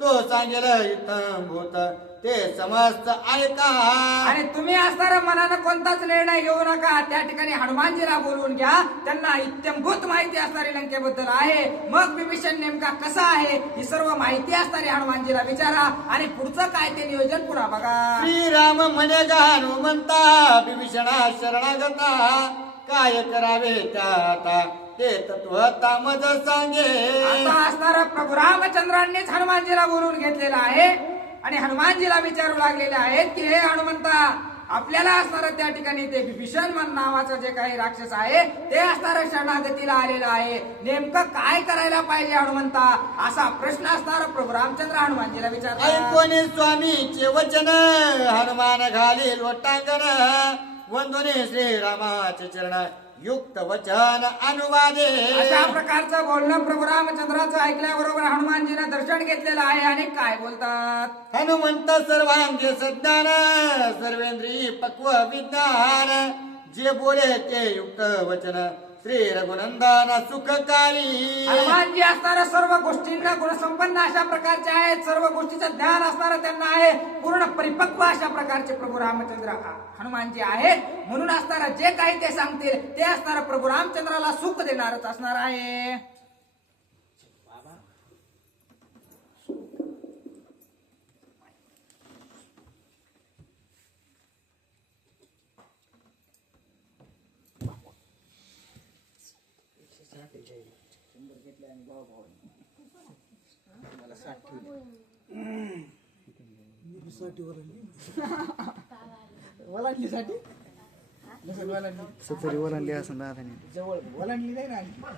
तो सांगेल इथं भूत ते समस्त ऐका. आणि तुम्ही असणारा मनानं कोणताच निर्णय घेऊ नका, त्या ठिकाणी हनुमानजीला बोलवून घ्या, त्यांना इत्यंभूत माहिती असणारी लंकेबद्दल आहे. मग विभीषण नेमका कसा आहे ही सर्व माहिती असणारी हनुमानजीला विचारा आणि पुढचं काय ते नियोजन पुन्हा बघा. श्रीराम म्हणे गा हनुमंता विभीषणा शरणागता, काय करावे त्या ते तत्वता मज सांगे. आता असणारा प्रभू रामचंद्रांनीच हनुमानजीला बोलून घेतलेला आहे आणि हनुमानजीला विचारू लागलेले आहेत की हे हनुमंता, आपल्याला असणारं त्या ठिकाणी ते विभीषण नावाचं जे काही राक्षस आहे ते असणारं शरणागतीला आलेलं आहे, नेमकं काय करायला पाहिजे हनुमंता, असा प्रश्न असणारा प्रभू रामचंद्र हनुमानजीला विचारतात. ऐकोनी स्वामीचे वचन हनुमान घालील वटांगण, वंदुने श्रीरामाचे चरण युक्त वचन अनुवादे. अशा प्रकारचं बोलणं प्रभू रामचंद्राचं ऐकल्याबरोबर हनुमानजीनं दर्शन घेतलेलं आहे आणि काय बोलतात. हनुमंत सर्वांगे सज्ञान सर्वेंद्रिय पक्व विज्ञान, जे बोले ते युक्त वचन श्री रघुनंदन सुखकारी. हनुमानजी असणाऱ्या सर्व गोष्टींना गुणसंपन्न अशा प्रकारचे आहेत, सर्व गोष्टीचं ज्ञान असणारं त्यांना आहे, पूर्ण परिपक्व अशा प्रकारचे प्रभू रामचंद्र हनुमानजी आहेत. म्हणून असणारं जे काही ते सांगतील ते असणारं प्रभू रामचंद्राला सुख देणारच असणार आहे. सतरी ओलांडली असं दादाने जवळ ओलांडली नाही ना.